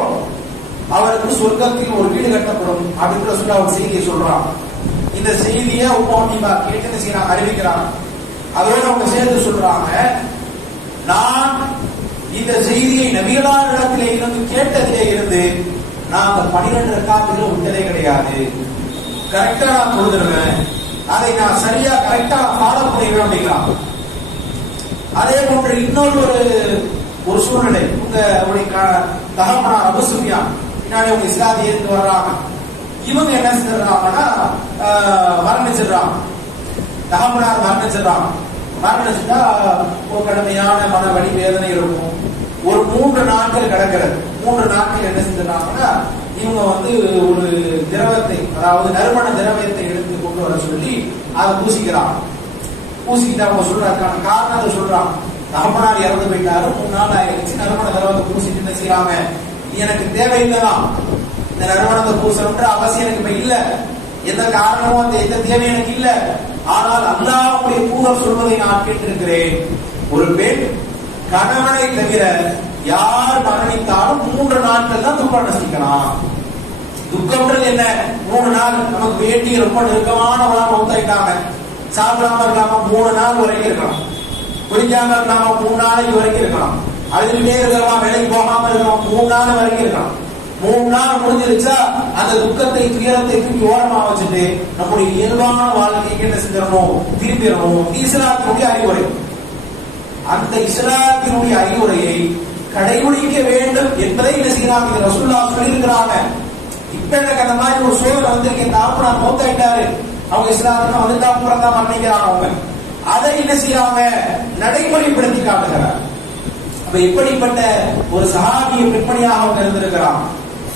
அவருக்கு சொர்க்கத்தில் ஒரு வீடு கட்டப்படும் அப்படின்னு ரசூலுல்லாஹ் ஒரு செய்தியை சொல்றாங்க. இந்த செய்தியை உம்மு ஹபீபா கேட்டு செய்யறாங்க, அறிவிக்கிறாங்க. அதோட அவங்க சேர்த்து சொல்றாங்க, நான் இந்த செய்தியை நபிகளாரிடத்திலே இருந்து கேட்டதிலே இருந்து நான் அந்த 12 ரக்காத்துகளை விட்டதே கிடையாது. கரெக்டா நான் தொழுதுருவேன், அதை நான் சரியா கரெக்டா ஃபாலோ பண்ணிடுவேன் அப்படிங்கிறான். அதே போன்று இன்னொரு ஒரு சூழ்நிலை, உங்க தகப்பனார் அபூ சுஃபியான் பின்னாடி உங்க இஸ்லாத்தை ஏற்று வர்றாங்க. இவங்க என்ன செஞ்சிடறாங்கன்னா மரணிச்சிடறாங்க. தகப்பனார் மரணிச்சிடறாங்க. மரணிச்சுட்டா ஒரு கடுமையான மன வலி வேதனை இருக்கும். ஒரு 3 நாட்கள் கிடக்கிறது. 3 நாட்கள் என்ன செஞ்சிடறாங்கன்னா இவங்க ஒரு திரவத்தை, அதாவது நறுமண திரவியத்தை எடுத்து கொண்டு வர சொல்லி அதை பூசிக்கிறாங்க. பூசிக்கிட்டு அவங்க சொல்றாங்க, காரணத்தை சொல்றாங்க. தகப்பனார் இறந்து போயிட்டாரு, 3 நாள் ஆயிடுச்சு, நறுமண திரவத்தை பூசிட்டு என்ன செய்யறாங்க? எனக்கு தேவையில்லைதான், இந்த நறுமணத்தை பூசணுன்ற அவசியம் எனக்கு இப்ப இல்ல, எந்த காரணமும் அந்த எந்த தேவை எனக்கு இல்ல. ஆனால் அல்லாஹ்வுடைய தூதர் சொல்வதை நான் கேட்டிருக்கிறேன், ஒரு பெண் கணவனை தவிர யார் மரணித்தாலும் 3 நாட்கள் தான் துக்கம் அனுஷ்டிக்கலாம். துக்கம்ன்றது என்ன? 3 நாள் நமக்கு வேண்டிய ரொம்ப நெருக்கமானவங்களா மௌத்தாயிட்டாங்க, சாப்பிடாம இருக்காம 3 நாள் வரைக்கும் இருக்கலாம், குடிக்காம இருக்காம 3 நாளைக்கு வரைக்கும் இருக்கலாம், அழுதுகிட்டே இருக்கலாம், வேலைக்கு போகாம இருக்கலாம், 3 நாள் வரைக்கும் இருக்கலாம். 3 நாள் முடிஞ்சிருச்சா அந்த துக்கத்தை, துயரத்தை தூக்கி ஓரமா வச்சுட்டு நம்முடைய இயல்பான வாழ்க்கைக்கு என்ன செஞ்சிடணும்? திரும்பிடணும். இஸ்லாத்தினுடைய அறிவுரை, அந்த இஸ்லாத்தினுடைய அறிவுரையை கடைபிடிக்க வேண்டும் என்பதை என்ன செய்யறாங்க? ரசூலுல்லாஹ் சொல்லியிருக்கிறாங்க. இப்ப எனக்கு அந்த மாதிரி ஒரு சூழல் வந்திருக்கேன், தாப்பனார் மௌத்தாயிட்டாரு, அவங்க இஸ்லாத்துக்கு வந்துட்டா அப்புறம் தான் மரணிக்கிறாங்க. அவங்க அதை என்ன செய்யறாங்க? நடைமுறைப்படுத்தி காட்டுகிறார். அப்ப இப்படிப்பட்ட ஒரு சஹாபிய பெண்மணியாக அவங்க இருந்திருக்கிறாங்க.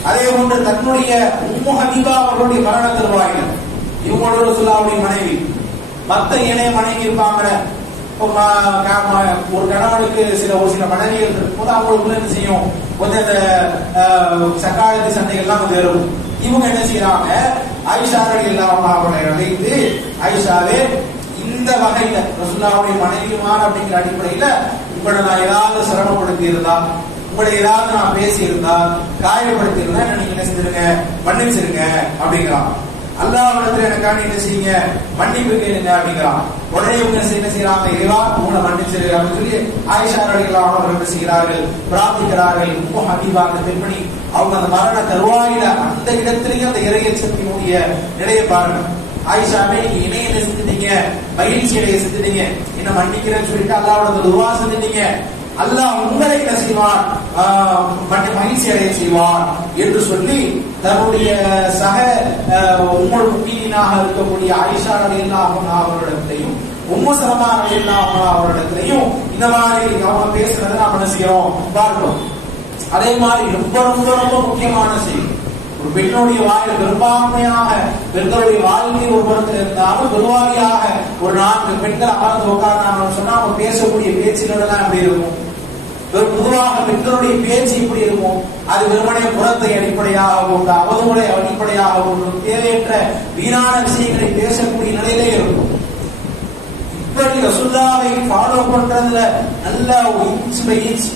அதே போன்று தன்னுடைய உம்மு ஹபீபா அவர்களுடைய மரண தருவாயினர், இவங்களோட ரசூலுல்லாஹ்வுடைய மனைவி, மத்த ஏனைய மனைவி இருப்பாங்க, ஒரு கணவனுக்கு ஒரு சில மனைவிகள் இருக்கும்போது அவங்களுக்குள்ள என்ன செய்யும், கொஞ்சம் அந்த சக்காலத்து சண்டைகள்லாம் கொஞ்சம் வரும். இவங்க என்ன செய்யறாங்க, ஆயிஷா ரலியல்லாஹு அவர்களை அழைத்து, ஆயிஷாவே இந்த வகையில ரசூலுல்லாஹ்வுடைய மனைவிமார் அப்படிங்கிற அடிப்படையில உங்களை நான் ஏதாவது சிரமப்படுத்தி இருந்தா, உங்களை ஏதாவது நான் பேசி இருந்தா, காயப்படுத்தி இருந்தா நீங்க என்ன செஞ்சிருங்க, மன்னிச்சிருங்க அப்படிங்கிறான். அல்லாஹ்விடத்துல எனக்காண்டி என்ன செய்யுங்க, மன்னிப்பு கேளுங்க அப்படிங்கிறான். உடனே இவங்க என்ன செய்யறாங்க, இறைவா உங்களை மன்னிச்சிரு அப்படின்னு சொல்லி ஆயிஷா ரலியல்லாஹு அவர்கள் என்ன செய்கிறார்கள், பிரார்த்திக்கிறார்கள். உம்மு ஹபீபா அந்த பெண்மணி அவங்க அந்த மரண தருவாயில அந்த இடத்திலேயே அந்த இறையச்சத்தினுடைய நிலையை பாருங்க. ஆயிஷாவே நீங்க இணைய என்ன செஞ்சுட்டீங்க, மகிழ்ச்சி அடைய செஞ்சுட்டீங்க, என்ன மன்னிக்கிறேன்னு சொல்லிட்டு அல்லாஹ்வோட துவா செஞ்சுட்டீங்க. அல்லாஹ் உங்களை என்ன செய்வான், மகிழ்ச்சி அடைய செய்வான் என்று சொல்லி தன்னுடைய சக உம்முல் முஃமினீனாக இருக்கக்கூடிய ஆயிஷா ரலியல்லாஹு அவர்களிடத்தையும் உம்மு சலமா ரலியல்லாஹு அவர்களிடத்தையும் இந்த மாதிரி அவங்க பேசுறதை நாம என்ன செய்யறோம் பார்க்கிறோம். அதே மாதிரி ரொம்ப ரொம்ப ரொம்ப முக்கியமான செய்தி, ஒரு பெண்ணுடைய வாயில் பெரும்பான்மையாக பெண்களுடைய வாழ்க்கை ஒரு புறத்தில் இருந்தாலும் பெருவாரியாக ஒரு 4 பெண்கள் அமர்ந்து உட்கார்ந்தாங்கன்னு சொன்னா அவங்க பேசக்கூடிய பேச்சுகள் எல்லாம் எப்படி இருக்கும், பொதுவாக பெண்களுடைய பேச்சு எப்படி இருக்கும், அது வெறுமனே புறத்தை அடிப்படையாக கொண்டு அவதூறை அடிப்படையாக கொண்டு தேவையற்ற வீணான விஷயங்களை பேசக்கூடிய நிலையிலே இருக்கும். இப்படி ரசூலுல்லாஹ்வை ஃபாலோ பண்றதுல நல்ல இன்ச் பை இன்ச்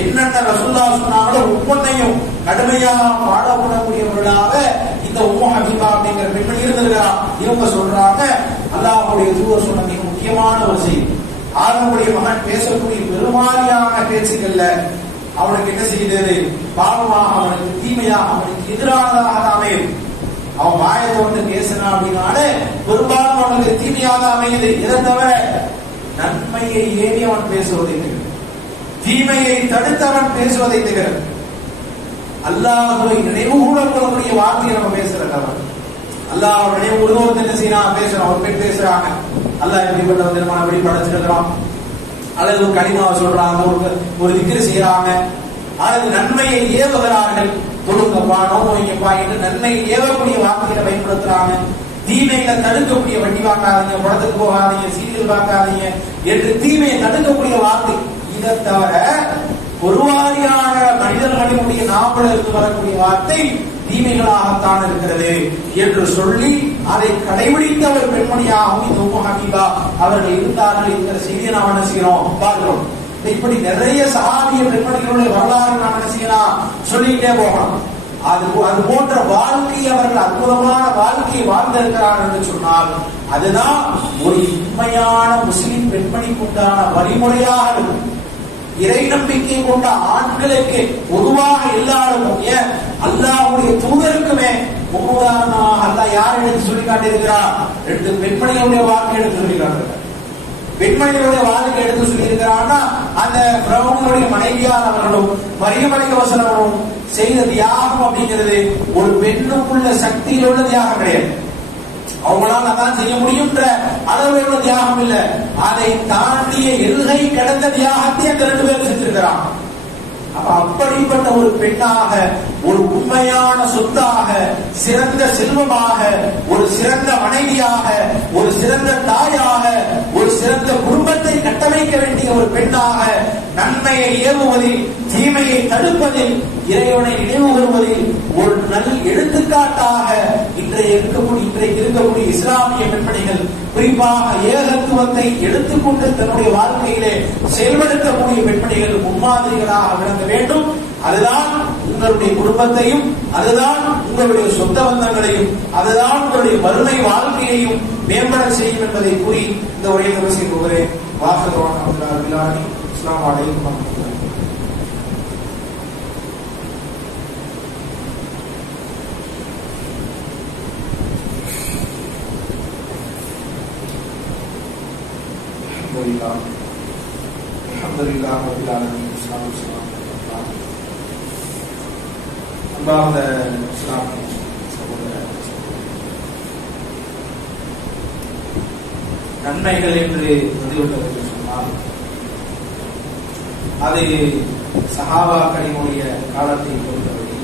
என்னென்ன ரசூலுல்லாஹ் சொன்னாங்களோ ஒவ்வொன்றையும் கடுமையாக ஃபாலோ பண்ணக்கூடியவர்களாக இந்த உம்மு ஹபீபா அப்படிங்கிற பெண்மணி இருந்திருக்கிறார். இவங்க சொல்றாங்க, அல்லாஹ்வுடைய தூதர் சொன்ன மிக முக்கியமான ஒரு செய்தி, ஆதமுடைய மகன் பேசக்கூடிய பெருமாறியான பேச்சுக்கள்ல அவனுக்கு என்ன செய்தது, பாவமாக அவனுக்கு தீமையாக அவனுக்கு எதிரானதாக அமையும். அவன் வாயத்தை வந்து பேசினான் அப்படின்னாலே பெரும்பாலும் அவனுக்கு தீமையாக அமையுது. இதை தவிர நன்மையை ஏறி அவன் பேசுவதை தவிர, தீமையை தடுத்தவன் பேசுவதை தவிர, அல்லாஹ்வை நினைவு கூறக்கூடிய வார்த்தையை நம்ம பேசுறவன், அல்லாஹ் நினைவு கூறுவோம் என்ன செய்யலாம் பேசுறான். ஒரு பெண் பேசுறாங்க, அல்லாஹ் எப்படிப்பட்ட திருமணம் எப்படி படைச்சிருக்கிறான், அல்லது ஒரு கனிமாவை சொல்றாங்க, ஒரு திக்ர் செய்யறாங்க, அல்லது நன்மையை ஏவுகிறார்கள், தொழுங்கப்பா நோம்பு வைங்கப்பா என்று நன்மையை ஏவக்கூடிய வார்த்தைகளை பயன்படுத்துறாங்க. தீமைகளை தடுக்கக்கூடிய வண்டி வாங்காதீங்க, படத்துக்கு போகாதீங்க, சீரியல் பார்க்காதீங்க என்று தீமையை தடுக்கக்கூடிய வார்த்தை. இதை தவிர ஒருவாரியான மனிதர்களினுடைய நாவல இருந்து வரக்கூடிய வார்த்தை தீமைகளாகத்தான் இருக்கிறது என்று சொல்லி அதை கடைபிடித்த ஒரு பெண்மணியாகவும் இந்த உம்மு ஹபீபா அவர்கள் இருந்தார்கள் என்கிற செய்தியை நாம் என்ன செய்யறோம் பார்க்கிறோம். இப்படி நிறைய சஹாபிய பெண்மணிகளுடைய வரலாறு நாம் என்ன செய்யலாம் சொல்லிக்கிட்டே போகலாம். அது போன்ற வாழ்க்கை அவர்கள் அற்புதமான வாழ்க்கையை வாழ்ந்திருக்கிறார்கள் என்று சொன்னால் அதுதான் ஒரு உண்மையான முஸ்லிம் பெண்மணிக்கு உண்டான வழிமுறையாக இருக்கும். இறை நம்பிக்கை கொண்ட ஆண்களுக்கு பொதுவாக எல்லாரும் அல்லாஹ்வுடைய தூதருக்குமே உதாரணமாக அல்லாஹ் யார் எடுத்து சொல்லி காட்டியிருக்கிறார், 2 பெண்மணிகளுடைய வாழ்க்கை எடுத்து சொல்லி காட்டுகிறார். பெண்மணிகளுடைய வாழ்க்கை எடுத்து சொல்லி இருக்கிறான்னா அந்த பிரபுடைய மனைவியார் அவர்களும் மரியம் அலைஹிஸ்ஸலாம் செய்த தியாகம் அப்படிங்கிறது ஒரு பெண்ணுக்குள்ள சக்தியில் உள்ள தியாகம் கிடையாது. அவங்களால அதான் செய்ய முடியும்ன்ற அளவில் உள்ள தியாகம் இல்ல, அதை தாண்டிய எல்லை கடந்த தியாகத்தை அந்த 2 பேரும் செஞ்சிருக்கிறான். அப்ப அப்படிப்பட்ட ஒரு பெண்ணாக, ஒரு உண்மையான சொத்தாக, சிறந்த செல்வமாக, ஒரு சிறந்த மனைவியாக, ஒரு சிறந்த தாயாக, ஒரு சிறந்த குடும்பத்தை கட்டமைக்க வேண்டிய ஒரு பெண்ணாக, நன்மையை ஏவுவதில், தீமையை தடுப்பதில், இறைவனை நினைவு கூறுவதில் ஒரு நல் எடுத்துக்காட்டாக இன்றைக்கு இருக்கக்கூடிய இஸ்லாமிய பெண்மணிகள் குறிப்பாக ஏகத்துவத்தை எடுத்துக்கொண்டு தன்னுடைய வாழ்க்கையிலே செயல்படுத்தக்கூடிய பெண்மணிகள் முன்மாதிரிகளாக விளங்க வேண்டும். அதுதான் உங்களுடைய குடும்பத்தையும், அதுதான் உங்களுடைய சொந்த பந்தங்களையும், அதுதான் உங்களுடைய வறுமை வாழ்க்கையையும் மேம்பட செய்யும் என்பதை கூறி இந்த உரையை பேசி போகிறேன். வாசகவான் அஸ்ஸலாமு அலைக்கும் வரஹ்மத்துல்லாஹி. அல்ஹம்துலில்லாஹ் ரப்பில் ஆலமீன். அன்பார்ந்த இஸ்லாமிய சகோதர நன்மைகள் என்று வந்துவிட்டது சொன்னால் அது சஹாபாக்களினுடைய காலத்தை பொறுத்தவரை,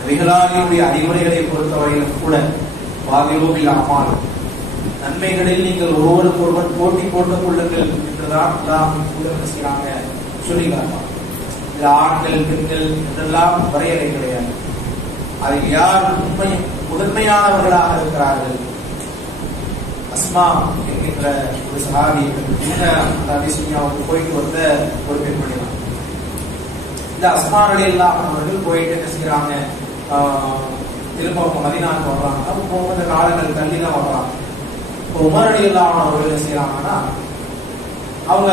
நபிகளாரினுடைய அறிவுரைகளை பொறுத்தவரையிலும் கூட வாதியோபில் அமால் நன்மைகளில் நீங்கள் ஒருவருக்கு ஒருவர் போட்டி போட்டுக் கொள்ளுங்கள் என்றுதான் எல்லாம் செய்யறாங்க சொல்லிக்காங்க. இது ஆண்கள் பெண்கள் என்றெல்லாம் வரையறை கிடையாது. அதில் யார் முதன்மையானவர்களாக இருக்கிறார்கள்? அஸ்மா என்கின்ற ஒரு சஹாபி அபிசினியாவுக்கு போயிட்டு வந்த ஒரு பெண்மணி தான். இந்த அஸ்மா ரலியல்லாஹு அவர்கள் போயிட்டு என்ன செய்யறாங்க, திரும்ப அவங்க மதீனாவுக்கு வர்றாங்க. அப்போ கொஞ்ச காலங்கள் தள்ளி தான் வர்றாங்க. இப்போ உமர் ரலியல்லாஹு அவர்கள் என்ன செய்யறாங்கன்னா, அவங்க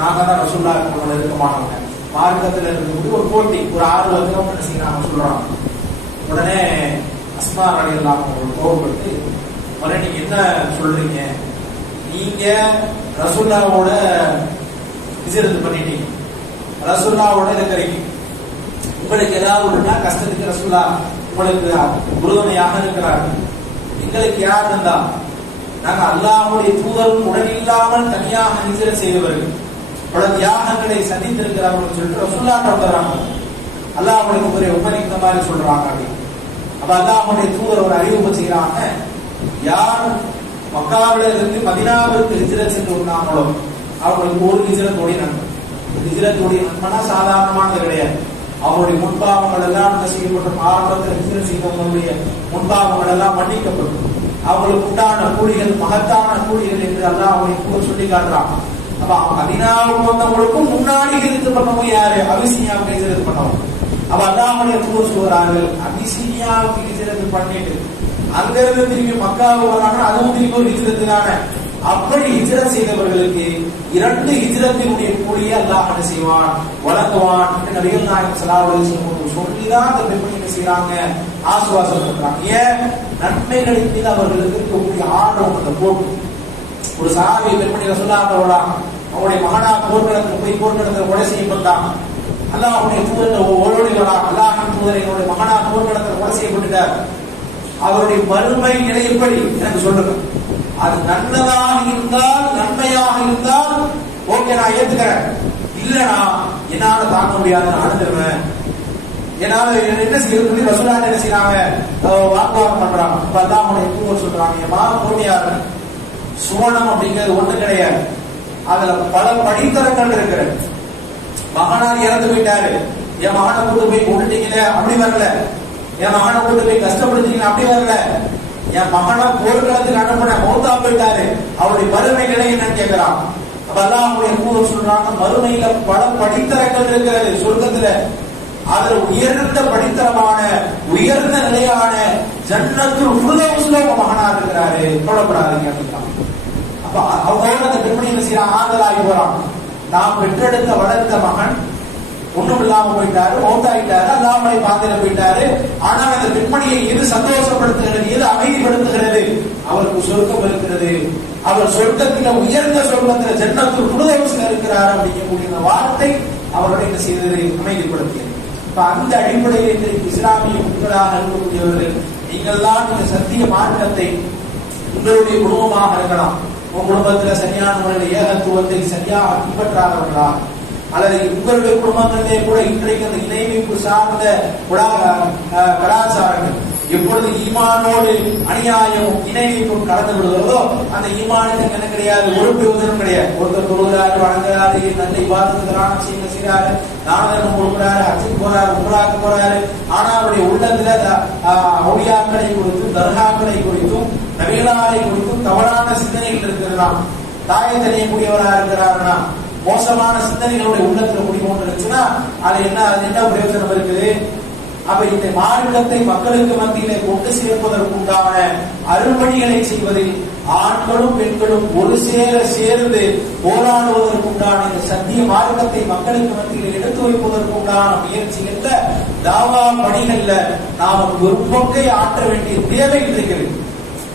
நாங்க தான் ரசூலுல்லாஹி நெருக்கமானவங்க, மார்க்கத்தில் இருந்து ஒரு போட்டி ஒரு ஆர்வத்தில் அவங்க என்ன செய்யறாங்க சொல்றாங்க. உடனே அஸ்மா ரலியல்லாஹு அவர்கள் கோபப்பட்டு, உடனே நீங்க என்ன சொல்றீங்க, நீங்க ரசூலுல்லாஹோட ஹிஜ்ரத் பண்ணிட்டீங்க, ரசூலுல்லாஹோட இருக்கிறீங்க, உங்களுக்கு ஏதாவது ஒண்ணுனா கஷ்டத்துக்கு ரசூலுல்லாஹ் உங்களுக்கு உறுதுணையாக இருக்கிறார்கள். எங்களுக்கு யார் இருந்தா நாங்க அல்லாஹ்வுடைய தூதரும் உடனில்லாமல் தனியாக ஹிஜ்ரத் செய்தவர்கள், பல தியாகங்களை சந்தித்திருக்கிறார்கள் சொல்லிட்டு ரசூலுல்லாஹ் சொல்றாங்க. அல்லாஹ்வுடைய ஒரு உமர் இந்த மாதிரி சொல்றாங்க அப்படின்னு. அப்ப அல்லாஹ்வுடைய தூதர் ஒரு அறிவிப்பு செய்யறாங்க, யார் மக்காவில இருந்து மதீனாவிற்கு ஹிஜ்ரத் சென்று வந்தாங்களோ அவங்களுக்கு ஒரு ஹிஜ்ரத்தோடைய நன்மை. ஹிஜ்ரத்தோடைய நன்மைனா சாதாரணமானது கிடையாது. அவருடைய முன்பாவங்கள் எல்லாம் செய்யப்பட்ட ஆரம்பத்தில் ஹிஜ்ரத் செய்தவங்களுடைய முன்பாவங்கள் எல்லாம் மன்னிக்கப்படும். அவங்களுக்கு உண்டான கூலிகள் மகத்தான கூலிகள் என்று அல்லாஹ் அவங்களுக்கு சொல்லி காட்டுறாங்க. அப்ப மதீனாவுக்கு வந்தவங்களுக்கும் முன்னாடி ஹிஜ்ரத் பண்ணவங்க யாரு? அபிசீனியாவுக்கு ஹிஜ்ரத் பண்ணவங்க. அப்ப அல்லாஹ்வுடைய தூதர் சொல்றார்கள், அபிசீனியாவுக்கு ஹிஜ்ரத் பண்ணிட்டு அங்கிருந்து திரும்பி மக்காவுக்கு வராங்க, அதுவும் திரும்பி ஒரு ஹிஜ்ரத் தானே. அப்படி ஹிஜ்ரத் செய்தவர்களுக்கு 2 ஹிஜ்ரத்தினுடைய கூலியை அல்லாஹ் என்ன செய்வான், வழங்குவான் என்று நபிகள் நாயகம் ஸல்லல்லாஹு அலைஹி வஸல்லம் சொல்லிதான் அந்த பெண்மணி என்ன செய்யறாங்க, ஆசுவாசம் பண்றாங்க. ஏன்? நன்மைகளின் மீது அவர்களுக்கு இருக்கக்கூடிய ஆர்வம் அந்த போக்கு. ஒரு சஹாபி பெண்மணி ரசூலுல்லாஹ் அவருடைய மகனா போர்க்களத்தில் போய் போர்க்களத்தில் கொலை செய்யப்பட்டான். அல்லாஹ்வுடைய தூதர் ஓடி வரா, அல்லாஹ்வின் தூதர் என்னுடைய மகனா போர்க்களத்தில் கொலை செய்யப்பட்டுட்டார், அவருடைய மறுமை நிலை எப்படி எனக்கு சொல்லுங்க. அது நல்லதாக இருந்தால் நன்மையாக இருந்தால் ஓகே நான் ஏத்துக்கிறேன், இல்லனா என்னால தாங்க முடியாது, நான் அழுதுருவேன், என்னால என்ன செய்யறது ரசூலுல்லாஹ் என்ன செய்யறாங்க, வாக்குவாதம் பண்றாங்க. அப்ப அல்லாஹ்வுடைய தூதர் சொல்றாங்க, ஏமா போட்டியாரு சுவனம் அப்படிங்கிறது ஒண்ணு கிடையாது, அதுல பல படித்தரங்கள் இருக்கிறது. மகனார் இறந்து போயிட்டாரு, என் மகனை கூட்டு போய் கொண்டுட்டீங்களே அப்படி வரல, என் மகனை கூட்டு போய் கஷ்டப்படுத்தீங்க அப்படி வரல, என் மகனை போர்க்களத்துக்கு அனுப்பின மௌத்தா போயிட்டாரு, அவருடைய மறுமை நிலை என்னன்னு கேட்கிறான். அப்ப அல்லாஹ்வுடைய தூதர் சொல்றாங்க, மறுமையில பல படித்தரங்கள் இருக்கிறது சொர்க்கத்துல, அதுல உயர்ந்த படித்தரமான உயர்ந்த நிலையான ஜன்னத்துல் ஃபிர்தௌஸ்ல உங்க மகனார் இருக்கிறாரு, கவலைப்படாதீங்க அப்படின்றாங்க. அப்ப அவங்க அந்த பெண்மணி என்ன செய்யறான், ஆதலாகி போறான். நாம் பெற்றெடுத்த வளர்த்த மகன் ஒண்ணும் இல்லாம போயிட்டாரு, மௌத்தாயிட்டாரு, அல்லாஹ்வுடைய பாதையில போயிட்டாரு. ஆனால் அந்த பெண்மணியை எது சந்தோஷப்படுத்துகிறது, எது அமைதிப்படுத்துகிறது, அவருக்கு சொர்க்கம் இருக்கிறது, அவர் சொர்க்கத்தில உயர்ந்த சொர்க்கத்தில ஜன்னத்துல் ஃபிர்தௌஸ்ல இருக்கிறார் அப்படிங்கக்கூடிய அந்த வார்த்தை அவருடைய என்ன செய்தது, அமைதிப்படுத்தியது. இப்ப அந்த அடிப்படையில் இன்றைக்கு இஸ்லாமிய மக்களாக இருக்கக்கூடியவர்கள் நீங்கள் தான் இந்த சத்திய மார்க்கத்தை உங்களுடைய குடும்பமாக இருக்கலாம், உங்க குடும்பத்துல சரியான முறையில் ஏகத்துவத்தை சரியாக பின்பற்றாதவர்களா, அல்லது உங்களுடைய குடும்பங்களிலே கூட இன்றைக்கு அந்த இணை வைப்பு சார்ந்த கலாச்சாரங்கள் எப்பொழுது ஈமானோடு அநியாயம் இணை வைப்பும் கடந்து விடுகிறதோ அந்த ஈமானுக்கு என்ன கிடையாது, ஒரு பிரயோஜனம் கிடையாது. ஒருத்தர் தொழுகிறாரு, வணங்குறாரு, நல்ல இபாதத்துக்கான விஷயங்கள் செய்யறாரு, தானம் கொடுக்கிறாரு, ஹஜ்ஜுக்கு போறாரு, உம்ராக்கு போறாரு, ஆனா அவருடைய உள்ளத்துல அவுலியாக்களை குறித்தும் தர்காக்களை குறித்தும் நபிகளாரை குறித்தும் தவறான சிந்தனைகள் இருக்கிறதா, தாயை தெரியக்கூடியவராக இருக்கிறாருன்னா, மோசமான சிந்தனைகளுடைய உள்ளத்துல குடிக்கொண்டு இருந்துச்சுன்னா அது என்ன பிரயோஜனம் இருக்குது? அப்ப இந்த மார்க்கத்தை மக்களுக்கு மத்தியிலே கொண்டு சேர்ப்பதற்குண்டான அருள்பணிகளை செய்வதில் ஆண்களும் பெண்களும் ஒரு சேர்ந்து போராடுவதற்குண்டான இந்த சத்திய மார்க்கத்தை மக்களுக்கு மத்தியில் எடுத்து வைப்பதற்குண்டான முயற்சிகள்ல தாவா பணிகள்ல நாம ஒரு பங்கை ஆற்ற வேண்டிய தேவை இருக்கிறது.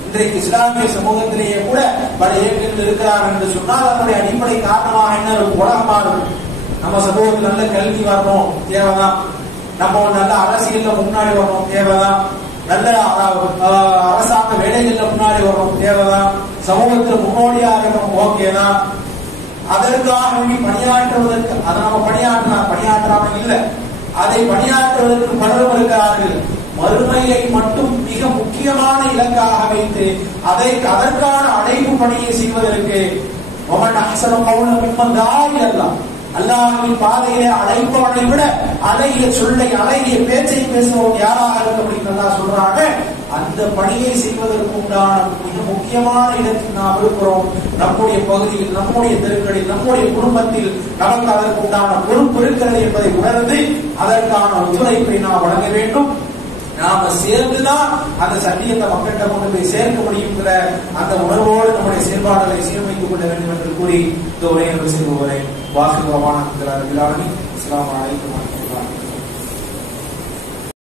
இன்றைக்கு இஸ்லாமிய சமூகத்திலேயே கூட பல இயக்கங்கள் இருக்கிறார்கள் என்று சொன்னால் அதனுடைய அடிப்படை காரணமாக என்ன உலகமா இருக்கும். நம்ம சமூகத்தில் நல்ல கல்வி வரணும் தேவைதான், நம்ம நல்ல அரசியல்ல முன்னாடி வரணும் தேவைதான், நல்ல அரசாங்க வேலைகள்ல முன்னாடி வரணும் தேவைதான், சமூகத்தில் முன்னோடியா இருக்கணும் ஓகேதான். அதற்காக பணியாற்றுவதற்கு அதை நம்ம பணியாற்றாம இல்லை, அதை பணியாற்றுவதற்கு பலரும் இருக்கிறார்கள். மறுமையை மட்டும் மிக முக்கியமான இலக்காக வைத்து அதற்கான அழைப்பு பணியை செய்வதற்கு அல்லாஹ்வின் பாதையிலே அழைப்பவனை விட அழகிய சொல்லை அழகிய பேச்சை பேசுவோம் யாராக இருக்க முடியும் அல்லாஹ் சொல்றாங்க. அந்த பணியை செய்வதற்கு உண்டான மிக முக்கியமான இடத்தில் நாம் இருக்கிறோம். நம்முடைய பகுதியில், நம்முடைய தெருக்களில், நம்முடைய குடும்பத்தில் நமக்கு அதற்கு உண்டான பொறுப்பு இருக்கிறது என்பதை உணர்ந்து அதற்கான ஒத்துழைப்பை நாம் வழங்க வேண்டும். நாம சேர்ந்துதான் அந்த சத்தியத்தை மக்கள்கிட்ட கொண்டு போய் சேர்க்க முடியுங்கிற அந்த உணர்வோடு நம்முடைய செயல்பாடுகளை சீரமைத்துக் கொள்ள வேண்டும் என்று கூறி இந்த உரையை செய்து வருகிறேன். வாசுதமான அஸ்ஸலாமு அலைக்கும்.